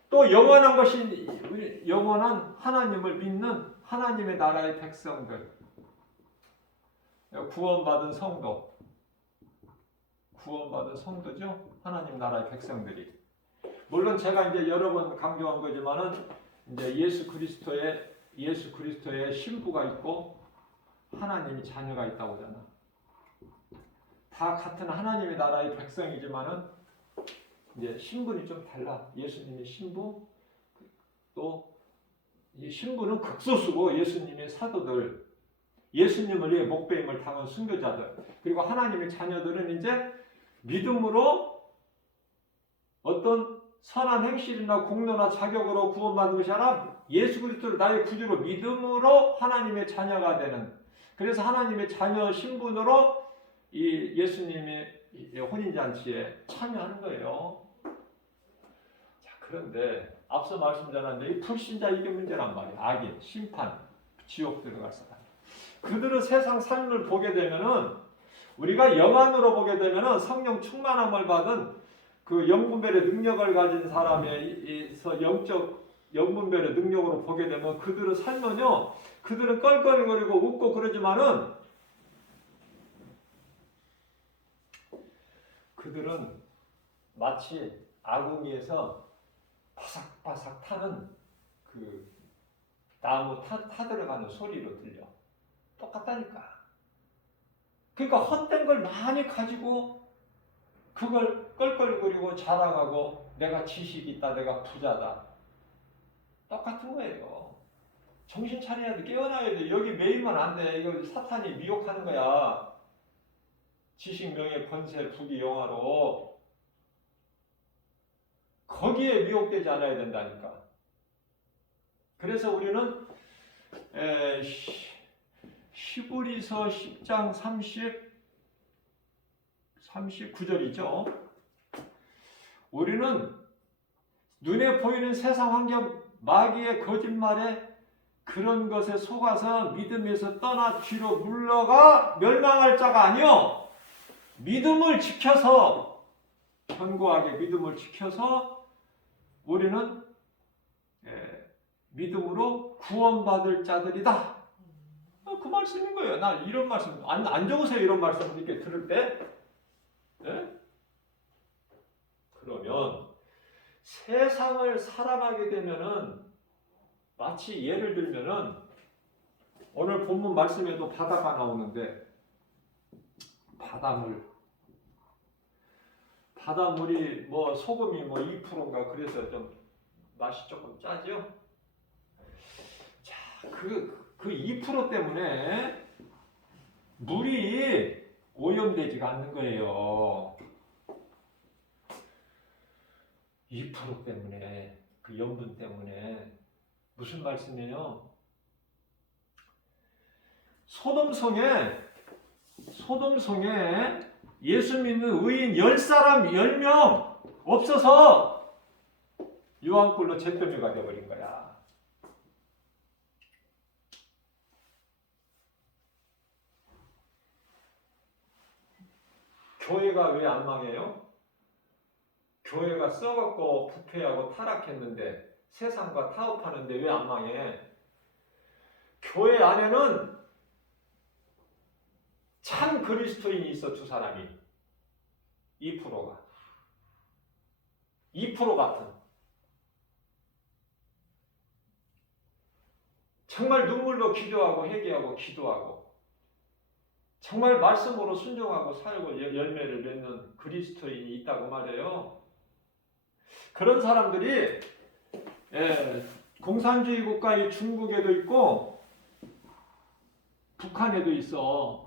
또 영원한 것이 영원한 하나님을 믿는 하나님의 나라의 백성들. 구원받은 성도. 구원받은 성도죠. 하나님 나라의 백성들이. 물론 제가 이제 여러 번 강조한 거지만은 이제 예수 그리스도의 신부가 있고 하나님이 자녀가 있다고 하잖아. 다 같은 하나님의 나라의 백성이지만은 이제 신분이 좀 달라. 예수님의 신부, 또 이 신부는 극소수고 예수님의 사도들, 예수님을 위해 목배임을 당한 순교자들, 그리고 하나님의 자녀들은 이제 믿음으로 어떤 선한 행실이나 공로나 자격으로 구원받은 것이 아니라 예수 그리스도를 나의 구주로 믿음으로 하나님의 자녀가 되는, 그래서 하나님의 자녀 신분으로 이 예수님의 혼인잔치에 참여하는 거예요. 자, 그런데 앞서 말씀드렸는데 이 불신자 이게 문제란 말이에요. 악인, 심판, 지옥 들어갈 사람. 그들은 세상 삶을 보게 되면은, 우리가 영안으로 보게 되면은 성령 충만함을 받은 그 영분별의 능력을 가진 사람에서 영적 영분별의 능력으로 보게 되면 그들은 살면요, 그들은 껄껄거리고 웃고 그러지만은 그들은 마치 아궁이에서 바삭바삭 타는 그 나무 타들어가는 소리로 들려. 똑같다니까. 그러니까 헛된 걸 많이 가지고 그걸 껄껄거리고 자랑하고 내가 지식이 있다, 내가 부자다. 똑같은 거예요. 정신 차려야 돼. 깨어나야 돼. 여기 매이면 안 돼. 이거 사탄이 미혹하는 거야. 지식, 명예, 권세, 부귀, 영화로. 거기에 미혹되지 않아야 된다니까. 그래서 우리는 히브리서 10장 39절이죠. 우리는 눈에 보이는 세상 환경, 마귀의 거짓말에 그런 것에 속아서 믿음에서 떠나 뒤로 물러가 멸망할 자가 아니요, 믿음을 지켜서, 견고하게 믿음을 지켜서 우리는 믿음으로 구원받을 자들이다. 그 말씀인 거예요. 나 이런 말씀 안 좋으세요? 이런 말씀 이렇게 들을 때? 네? 그러면 세상을 살아가게 되면은, 마치 예를 들면은 오늘 본문 말씀에도 바다가 나오는데, 바닷물이 뭐 소금이 뭐 2%인가 그래서 좀 맛이 조금 짜죠. 자, 그 2% 때문에 물이 오염되지가 않는 거예요. 2% 때문에, 그 염분 때문에. 무슨 말씀이에요? 소돔성에 예수 믿는 의인 10사람 10명 없어서 유황불로 잿더미가 되어버린 거야. 교회가 왜 안 망해요? 교회가 썩었고 부패하고 타락했는데, 세상과 타협하는데 왜 안 망해? 교회 안에는 참 그리스도인이 있어, 두 사람이. 2%가. 2% 같은. 정말 눈물로 기도하고 회개하고 기도하고 정말 말씀으로 순종하고 살고 열매를 맺는 그리스도인이 있다고 말해요. 그런 사람들이 공산주의 국가의 중국에도 있고 북한에도 있어.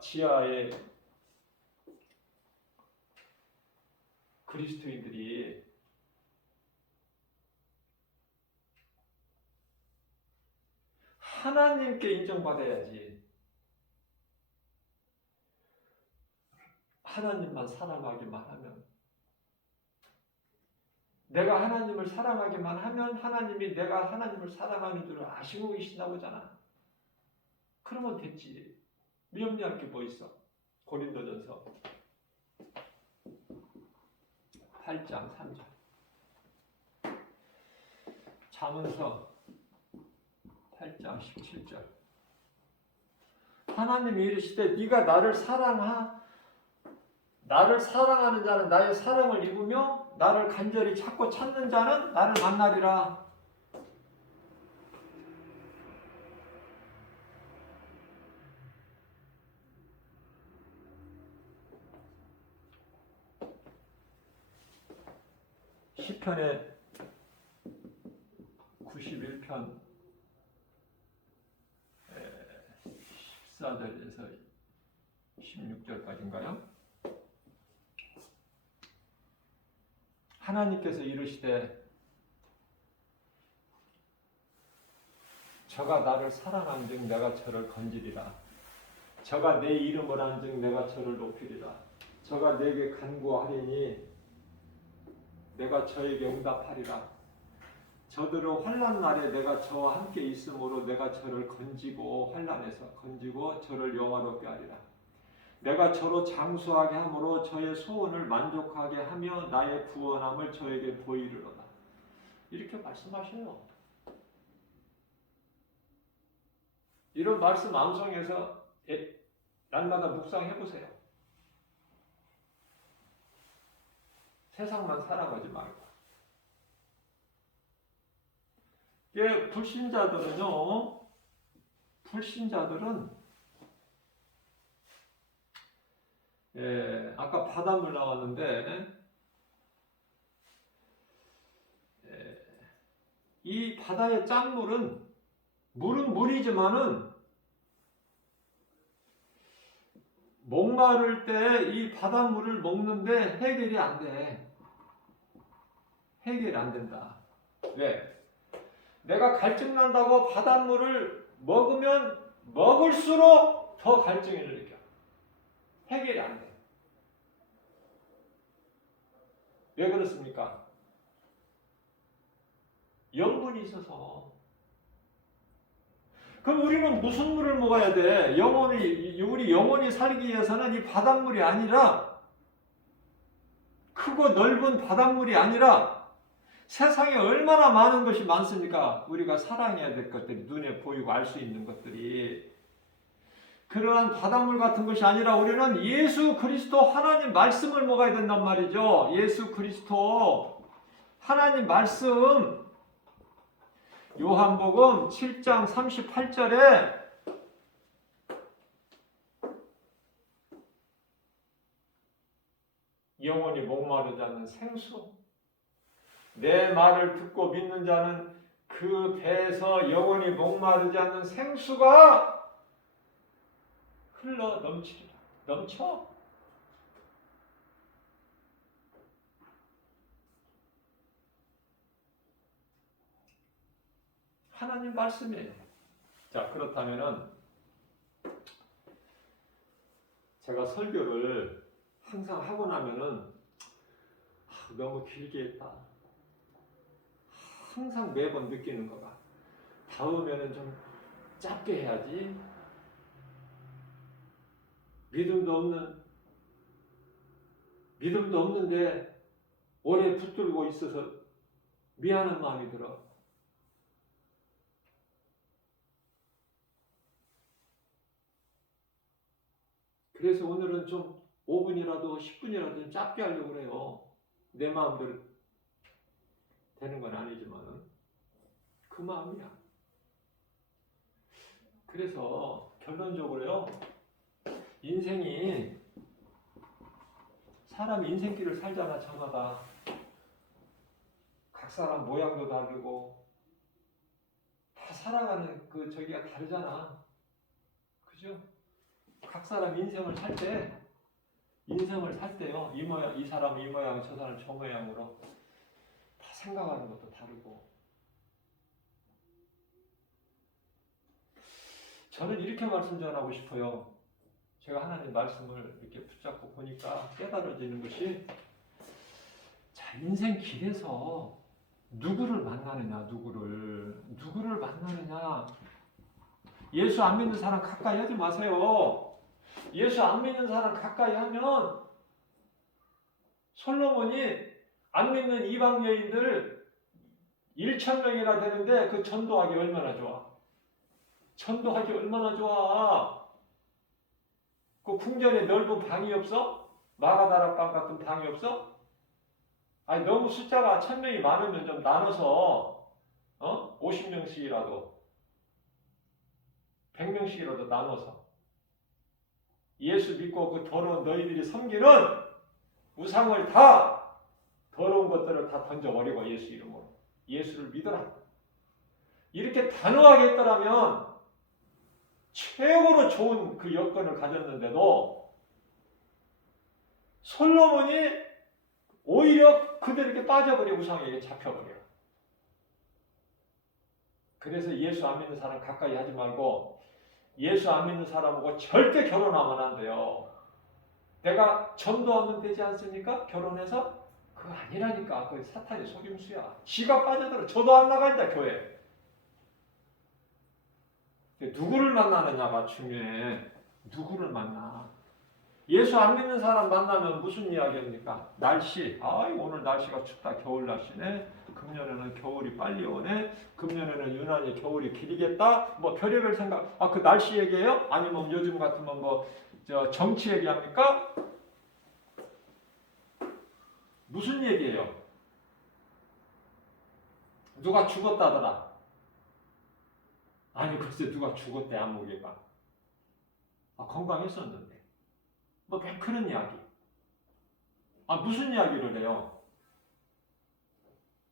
지하에 그리스도인들이. 하나님께 인정받아야지. 하나님만 사랑하기만 하면, 내가 하나님을 사랑하기만 하면 하나님이 내가 하나님을 사랑하는 줄을 아시고 계신다고 하잖아. 그러면 됐지. 염려할 게 뭐 있어? 고린도전서 8장 3절, 잠언서 8장 17절. 하나님이 이르시되 네가 나를 사랑하는 자는 나의 사랑을 입으며 나를 간절히 찾고 찾는 자는 나를 만나리라. 시편의 91편 14절에서 16절까지인가요? 하나님께서 이르시되 저가 나를 사랑한즉 내가 저를 건지리라. 저가 내 이름을 한즉 내가 저를 높이리라. 저가 내게 간구하리니 내가 저에게 응답하리라. 저들은 환난 날에 내가 저와 함께 있으므로 내가 저를 건지고 환난에서 건지고 저를 영화롭게 하리라. 내가 저로 장수하게 함으로 저의 소원을 만족하게 하며 나의 구원함을 저에게 보이리로다. 이렇게 말씀하셔요. 이런 말씀 암송해서 날마다 묵상해 보세요. 세상만 살아가지 말고. 예, 불신자들은 아까 바닷물 나왔는데 이 바다의 짠물은 물은 물이지만은 목마를 때 이 바닷물을 먹는데 해결이 안 돼. 해결이 안 된다. 왜? 내가 갈증 난다고 바닷물을 먹으면 먹을수록 더 갈증을 느껴. 해결이 안 돼. 왜 그렇습니까? 염분이 있어서. 그럼 우리는 무슨 물을 먹어야 돼? 우리 영혼이 살기 위해서는 이 바닷물이 아니라, 크고 넓은 바닷물이 아니라 세상에 얼마나 많은 것이 많습니까? 우리가 사랑해야 될 것들이, 눈에 보이고 알 수 있는 것들이. 그러한 바닷물 같은 것이 아니라 우리는 예수 그리스도 하나님 말씀을 먹어야 된단 말이죠. 예수 그리스도 하나님 말씀. 요한복음 7장 38절에 영원히 목마르지 않는 생수, 내 말을 듣고 믿는 자는 그 배에서 영원히 목마르지 않는 생수가 흘러 넘치리라. 넘쳐. 하나님 말씀이에요. 자, 그렇다면은 제가 설교를 항상 하고 나면은 너무 길게 했다. 항상 매번 느끼는 거가 다음에는 좀 짧게 해야지. 믿음도 없는데 오래 붙들고 있어서 미안한 마음이 들어. 그래서 오늘은 좀 5분이라도 10분이라도 좀 짧게 하려고 그래요. 내 마음대로 되는 건 아니지만 그 마음이야. 그래서 결론적으로요, 인생이, 사람 인생길을 살잖아. 저마다 각 사람 모양도 다르고 다 살아가는 그 저기가 다르잖아. 그죠? 각 사람 인생을 살 때요, 이 모양, 이 사람 이 모양, 저 사람 저 모양으로 다 생각하는 것도 다르고. 저는 이렇게 말씀 전하고 싶어요. 제가 하나님 말씀을 이렇게 붙잡고 보니까 깨달아지는 것이, 자, 인생 길에서 누구를 만나느냐, 누구를 만나느냐. 예수 안 믿는 사람 가까이 하지 마세요. 예수 안 믿는 사람 가까이 하면 솔로몬이 안 믿는 이방 여인들 1,000명이나 되는데 그 전도하기 얼마나 좋아. 전도하기 얼마나 좋아. 그 궁전에 넓은 방이 없어? 마가다락방 같은 방이 없어? 아니 너무 숫자가 1000명이 많으면 좀 나눠서 50명씩이라도 100명씩이라도 나눠서 예수 믿고 그 더러운 너희들이 섬기는 우상을 다 더러운 것들을 다 던져버리고 예수 이름으로 예수를 믿어라. 이렇게 단호하게 했더라면 최고로 좋은 그 여건을 가졌는데도 솔로몬이 오히려 그들에게 빠져버려 우상에게 잡혀버려. 그래서 예수 안 믿는 사람 가까이 하지 말고 예수 안 믿는 사람하고 절대 결혼하면 안 돼요. 내가 전도하면 되지 않습니까? 결혼해서? 그거 아니라니까. 그거 사탄의 속임수야. 지가 빠져들어. 저도 안 나간다 교회. 누구를 만나느냐가 중요해. 누구를 만나. 예수 안 믿는 사람 만나면 무슨 이야기입니까? 날씨. 오늘 날씨가 춥다. 겨울 날씨네. 금년에는 겨울이 빨리 오네. 금년에는 유난히 겨울이 길겠다. 뭐 별의별 생각. 그 날씨 얘기예요? 아니면 요즘 같으면 정치 얘기합니까? 무슨 얘기예요? 누가 죽었다더라. 아니 글쎄 누가 죽었대 안목이가. 건강했었는데. 그런 이야기. 무슨 이야기를 해요?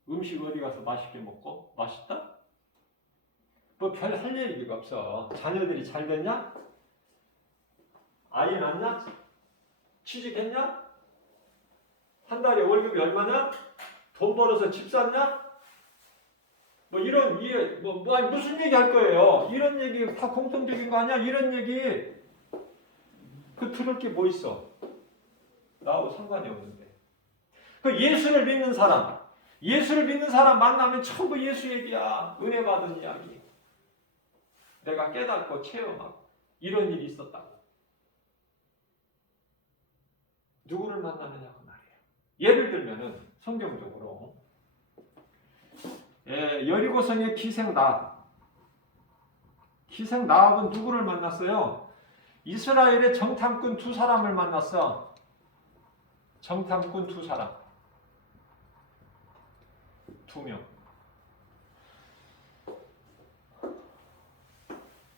음식 어디 가서 맛있게 먹고 맛있다? 별 할 얘기가 없어. 자녀들이 잘 됐냐? 아이 낳냐? 취직했냐? 한 달에 월급이 얼마냐? 돈 벌어서 집 샀냐? 이런 아니 무슨 얘기 할 거예요? 이런 얘기 다 공통적인 거 아니야? 이런 얘기 들을 게 뭐 있어? 나하고 상관이 없는데. 예수를 믿는 사람 만나면 전부 예수 얘기야. 은혜 받은 이야기. 내가 깨닫고 체험하고 이런 일이 있었다고. 누구를 만나느냐 그 말이에요. 예를 들면은 성경적으로 여리고성의 기생라합은 누구를 만났어요? 이스라엘의 정탐꾼 2사람을 만났어. 정탐꾼 2사람. 2명.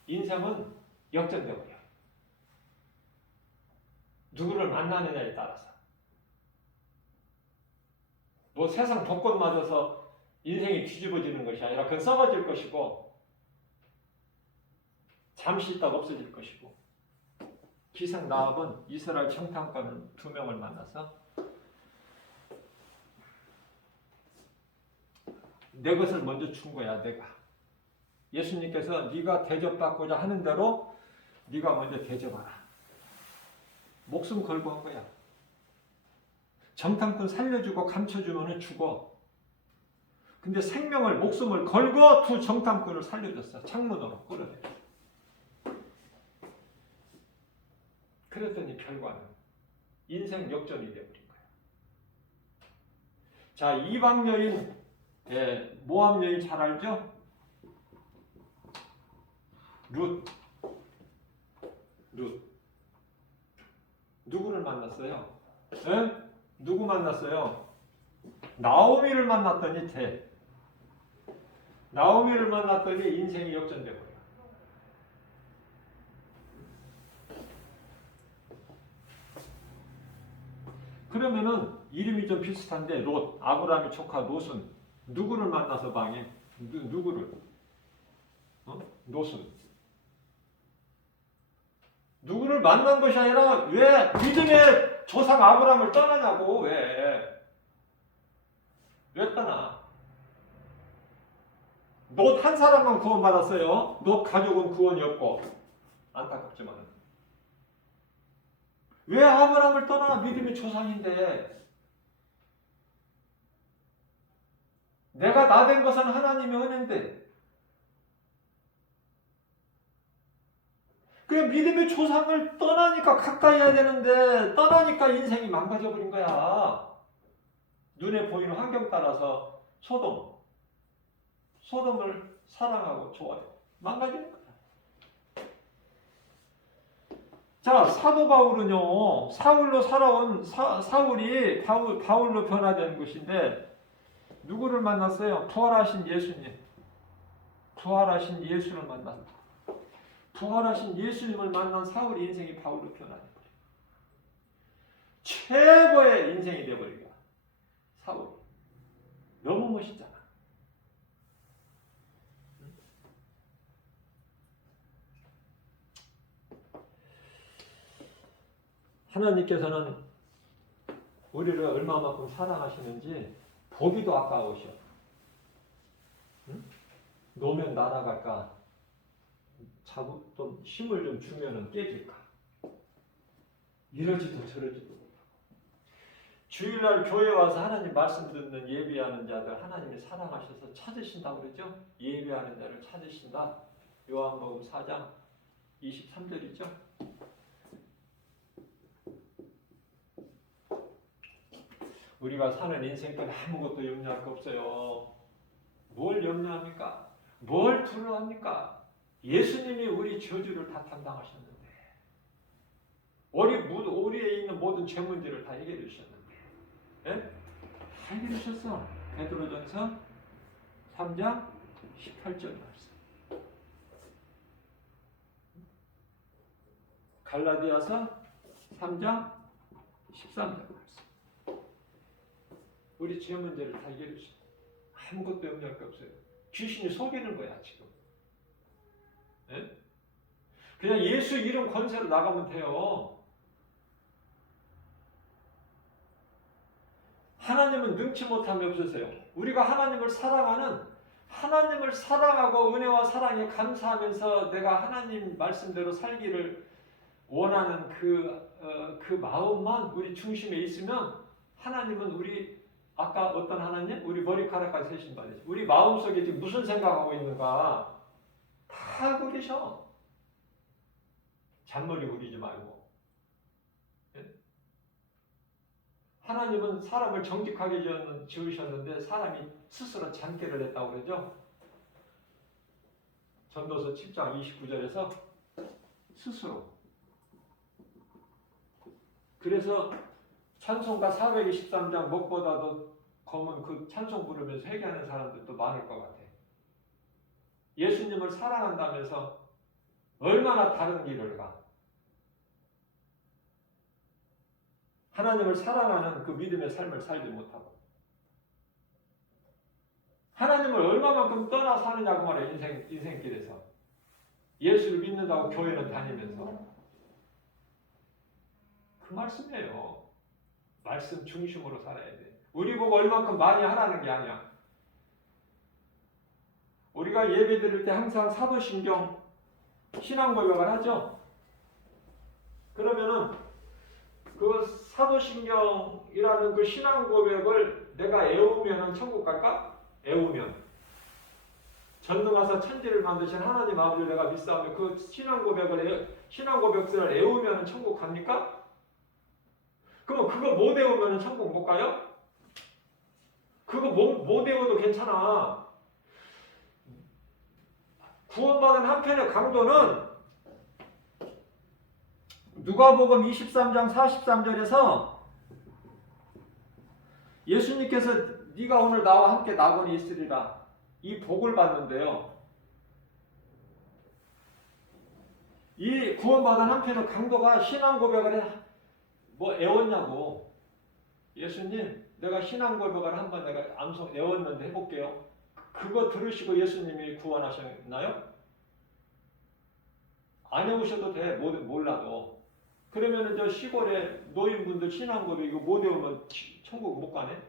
인생은 역전되고요. 누구를 만나느냐에 따라서. 세상 복권 맞아서 인생이 뒤집어지는 것이 아니라 그건 썩어질 것이고 잠시 있다가 없어질 것이고. 기생라합은 이스라엘 정탐꾼 2명을 만나서 내 것을 먼저 준 거야. 내가. 예수님께서 네가 대접받고자 하는 대로 네가 먼저 대접하라. 목숨 걸고 한 거야. 정탐꾼 살려주고 감춰주면 죽어. 근데 목숨을 걸고 2 정탐꾼을 살려줬어. 창문으로 끌어내. 그랬더니 결과는 인생 역전이 되어버린 거야. 자, 이방 여인, 모압 여인 잘 알죠? 룻. 누구를 만났어요? 누구 만났어요? 나오미를 만났더니 나오미를 만났더니 인생이 역전되고. 그러면은 이름이 좀 비슷한데 롯, 아브라함의 조카 롯은 누구를 만나서 방해? 누구를? 롯은 누구를 만난 것이 아니라 왜 믿음의 조상 아브라함을 떠나냐고. 왜 떠나? 롯 한 사람만 구원받았어요. 롯 가족은 구원이 없고. 안타깝지만 왜 아브라함을 떠나? 믿음의 조상인데. 내가 나된 것은 하나님의 은혜인데. 그 믿음의 조상을 떠나니까 가까이 해야 되는데 떠나니까 인생이 망가져버린 거야. 눈에 보이는 환경 따라서 소돔을 사랑하고 좋아해. 망가지는 거야. 자, 사도 바울은요, 사울로 살아온 사울이 바울로 변화된 것인데, 누구를 만났어요? 부활하신 예수님. 부활하신 예수를 만났다. 부활하신 예수님을 만난 사울의 인생이 바울로 변화된 거예요. 최고의 인생이 되어버리고, 사울. 너무 멋있잖아. 하나님께서는 우리를 얼마만큼 사랑하시는지 보기도 아까우셔. 응? 놓으면 날아갈까? 좀 힘을 좀 주면은 깨질까? 이러지도 저러지도 못하고. 주일날 교회 와서 하나님 말씀 듣는 예배하는 자들 하나님이 사랑하셔서 찾으신다고 그러죠? 예배하는 자를 찾으신다. 요한복음 4장 23절이죠? 우리가 사는 인생까지 아무것도 염려할 거 없어요. 뭘 염려합니까? 뭘 두려워합니까? 예수님이 우리 저주를 다 담당하셨는데, 우리에 있는 모든 죄 문제를 다 해결해 주셨는데, 예? 다 해결해 주셨어. 베드로전서 3장 18절 말씀, 갈라디아서 3장 13절 말씀. 우리 죄 문제를 다 해결해 주셨어. 아무것도 염려할 거 없어요. 귀신이 속이는 거야 지금. 예? 그냥 예수 이름 권세로 나가면 돼요. 하나님은 능치 못함이 없으세요. 우리가 하나님을 사랑하고 은혜와 사랑에 감사하면서 내가 하나님 말씀대로 살기를 원하는 그 마음만 우리 중심에 있으면, 하나님은 우리 아까 어떤 하나님? 우리 머리카락까지 세신 분이죠. 우리 마음속에 지금 무슨 생각하고 있는가 다 알고 계셔. 잔머리 굴리지 말고. 하나님은 사람을 정직하게 지으셨는데 사람이 스스로 잔꾀를 했다고 그러죠. 전도서 7장 29절에서 스스로. 그래서 찬송가 423장 목보다도 검은 그 찬송 부르면서 회개하는 사람들도 많을 것 같아. 예수님을 사랑한다면서 얼마나 다른 길을 가. 하나님을 사랑하는 그 믿음의 삶을 살지 못하고, 하나님을 얼마만큼 떠나 사느냐고 말해. 인생길에서 예수를 믿는다고 교회는 다니면서. 그 말씀이에요. 말씀 중심으로 살아야 돼. 우리 보고 얼만큼 많이 하라는 게 아니야. 우리가 예배 드릴 때 항상 사도신경 신앙 고백을 하죠. 그러면은 그 사도신경이라는 그 신앙 고백을 내가 애우면은 천국 갈까? 애우면. 전능하사 천지를 만드신 하나님 아버지를 내가 믿사오며 그 신앙 고백서를 애우면은 천국 갑니까? 그럼 그거 못 애우면은 천국 못 가요? 그거 못 애워도 괜찮아. 구원받은 한편의 강도는 누가복음 23장 43절에서 예수님께서 네가 오늘 나와 함께 낙원에 있으리라, 이 복을 받는데요. 이 구원받은 한편의 강도가 신앙 고백을 애웠냐고. 예수님, 내가 신앙 고백을 한번 내가 애웠는데 해볼게요. 그거 들으시고 예수님이 구원하셨나요? 안 해오셔도 돼. 몰라도. 그러면은 저 시골에 노인분들 신앙 고백 이거 못 외우면 천국 못 가네?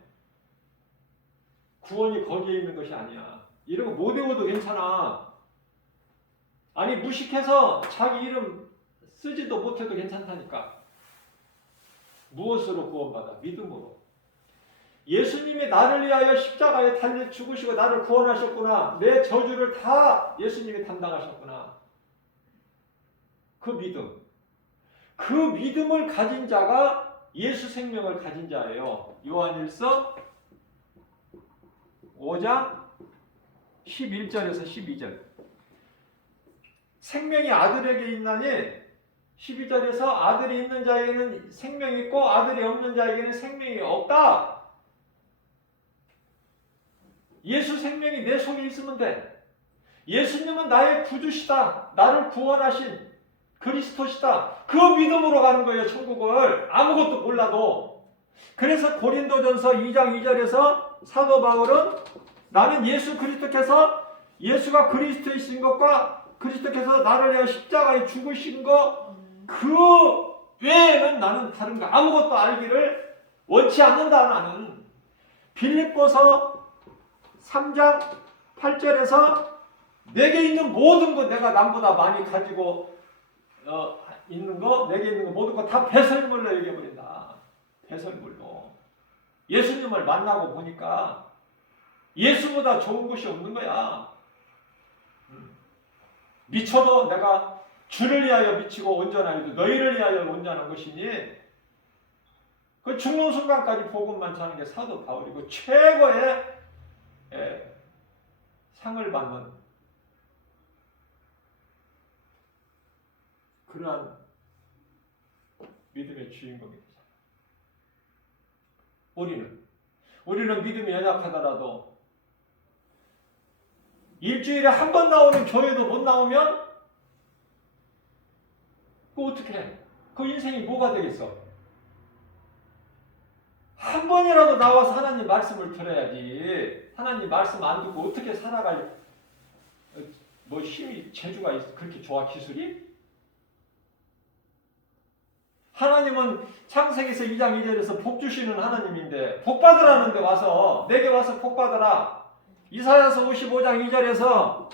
구원이 거기에 있는 것이 아니야. 이런 거 못 외워도 괜찮아. 아니 무식해서 자기 이름 쓰지도 못해도 괜찮다니까. 무엇으로 구원받아? 믿음으로. 예수님이 나를 위하여 십자가에 달려 죽으시고 나를 구원하셨구나. 내 저주를 다 예수님이 담당하셨구나. 그 믿음. 그 믿음을 가진 자가 예수 생명을 가진 자예요. 요한일서 5장 11절에서 12절. 생명이 아들에게 있나니 12절에서 아들이 있는 자에게는 생명이 있고 아들이 없는 자에게는 생명이 없다. 예수 생명이 내 속에 있으면 돼. 예수님은 나의 구주시다. 나를 구원하신 그리스도시다. 그 믿음으로 가는 거예요, 천국을. 아무것도 몰라도. 그래서 고린도전서 2장 2절에서 사도 바울은 나는 예수 그리스도께서 예수가 그리스도이신 것과 그리스도께서 나를 위하여 십자가에 죽으신 것 그 외에는 나는 다른 거 아무것도 알기를 원치 않는다. 나는 빌립보서 3장 8절에서 내게 있는 모든 것 내가 남보다 많이 가지고 있는 거 내게 있는 거 모든 거 다 배설물로 여겨버린다. 배설물로. 예수님을 만나고 보니까 예수보다 좋은 것이 없는 거야. 미쳐도 내가 주를 위하여 미치고 온전하여도 너희를 위하여 온전한 것이니 그 죽는 순간까지 복음만 전하는 게 사도 바울이고 최고의 상을 받는 그러한 믿음의 주인공입니다. 우리는 믿음이 연약하더라도 일주일에 한 번 나오는 교회도 못 나오면 그거 어떻게 해? 그 인생이 뭐가 되겠어? 한 번이라도 나와서 하나님 말씀을 들어야지. 하나님 말씀 안 듣고 어떻게 살아갈 뭐 힘이 재주가 있어? 그렇게 좋아 기술이? 하나님은 창세기서 2장 2절에서 복 주시는 하나님인데 복 받으라는데 와서 내게 와서 복 받으라. 이사야서 55장 2절에서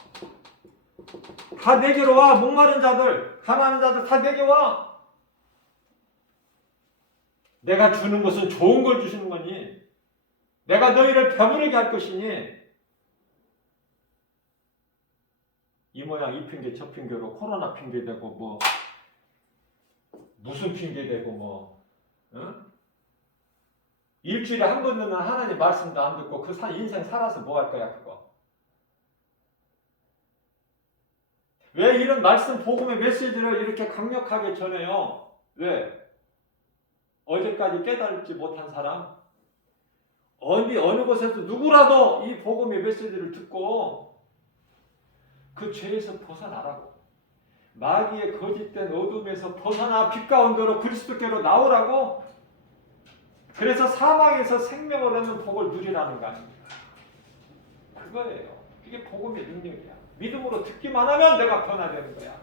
다 내게로 와. 목마른 자들, 가난한 자들 다 내게 와. 내가 주는 것은 좋은 걸 주시는 거니 내가 너희를 배부르게 할 것이니 이 모양 이 핑계 저 핑계로 코로나 핑계 대고 뭐 무슨 핑계 대고 뭐 응? 일주일에 한 번 듣는 하나님 말씀도 안 듣고 그 인생 살아서 뭐 할 거야 그거. 왜 이런 말씀 복음의 메시지를 이렇게 강력하게 전해요? 왜? 어제까지 깨달지 못한 사람 어느 곳에서 누구라도 이 복음의 메시지를 듣고 그 죄에서 벗어나라고 마귀의 거짓된 어둠에서 벗어나 빛 가운데로 그리스도께로 나오라고 그래서 사망에서 생명을 얻는 복을 누리라는 거 아닙니까? 그거예요. 이게 복음의 능력이야. 믿음으로 듣기만 하면 내가 변화되는 거야.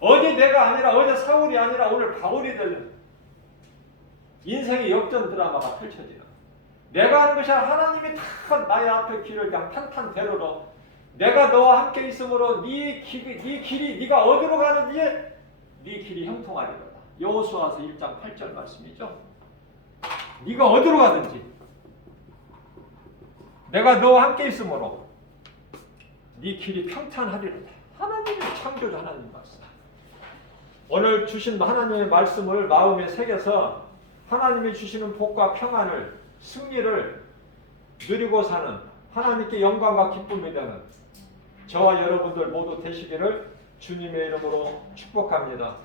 어제 내가 아니라 어제 사울이 아니라 오늘 바울이 되는 인생의 역전 드라마가 펼쳐지는 내가 하는 것이 아니라 하나님이 다 나의 앞에 길을 그냥 탄탄대로로 내가 너와 함께 있으므로 네 길이 네가 어디로 가는지 네 길이 형통하리로다. 여호수아서 1장 8절 말씀이죠. 네가 어디로 가든지 내가 너와 함께 있으므로 네 길이 평탄하리로다. 하나님의 창조주 하나님 말씀. 오늘 주신 하나님의 말씀을 마음에 새겨서 하나님이 주시는 복과 평안을 승리를 누리고 사는 하나님께 영광과 기쁨이 되는 저와 여러분들 모두 되시기를 주님의 이름으로 축복합니다.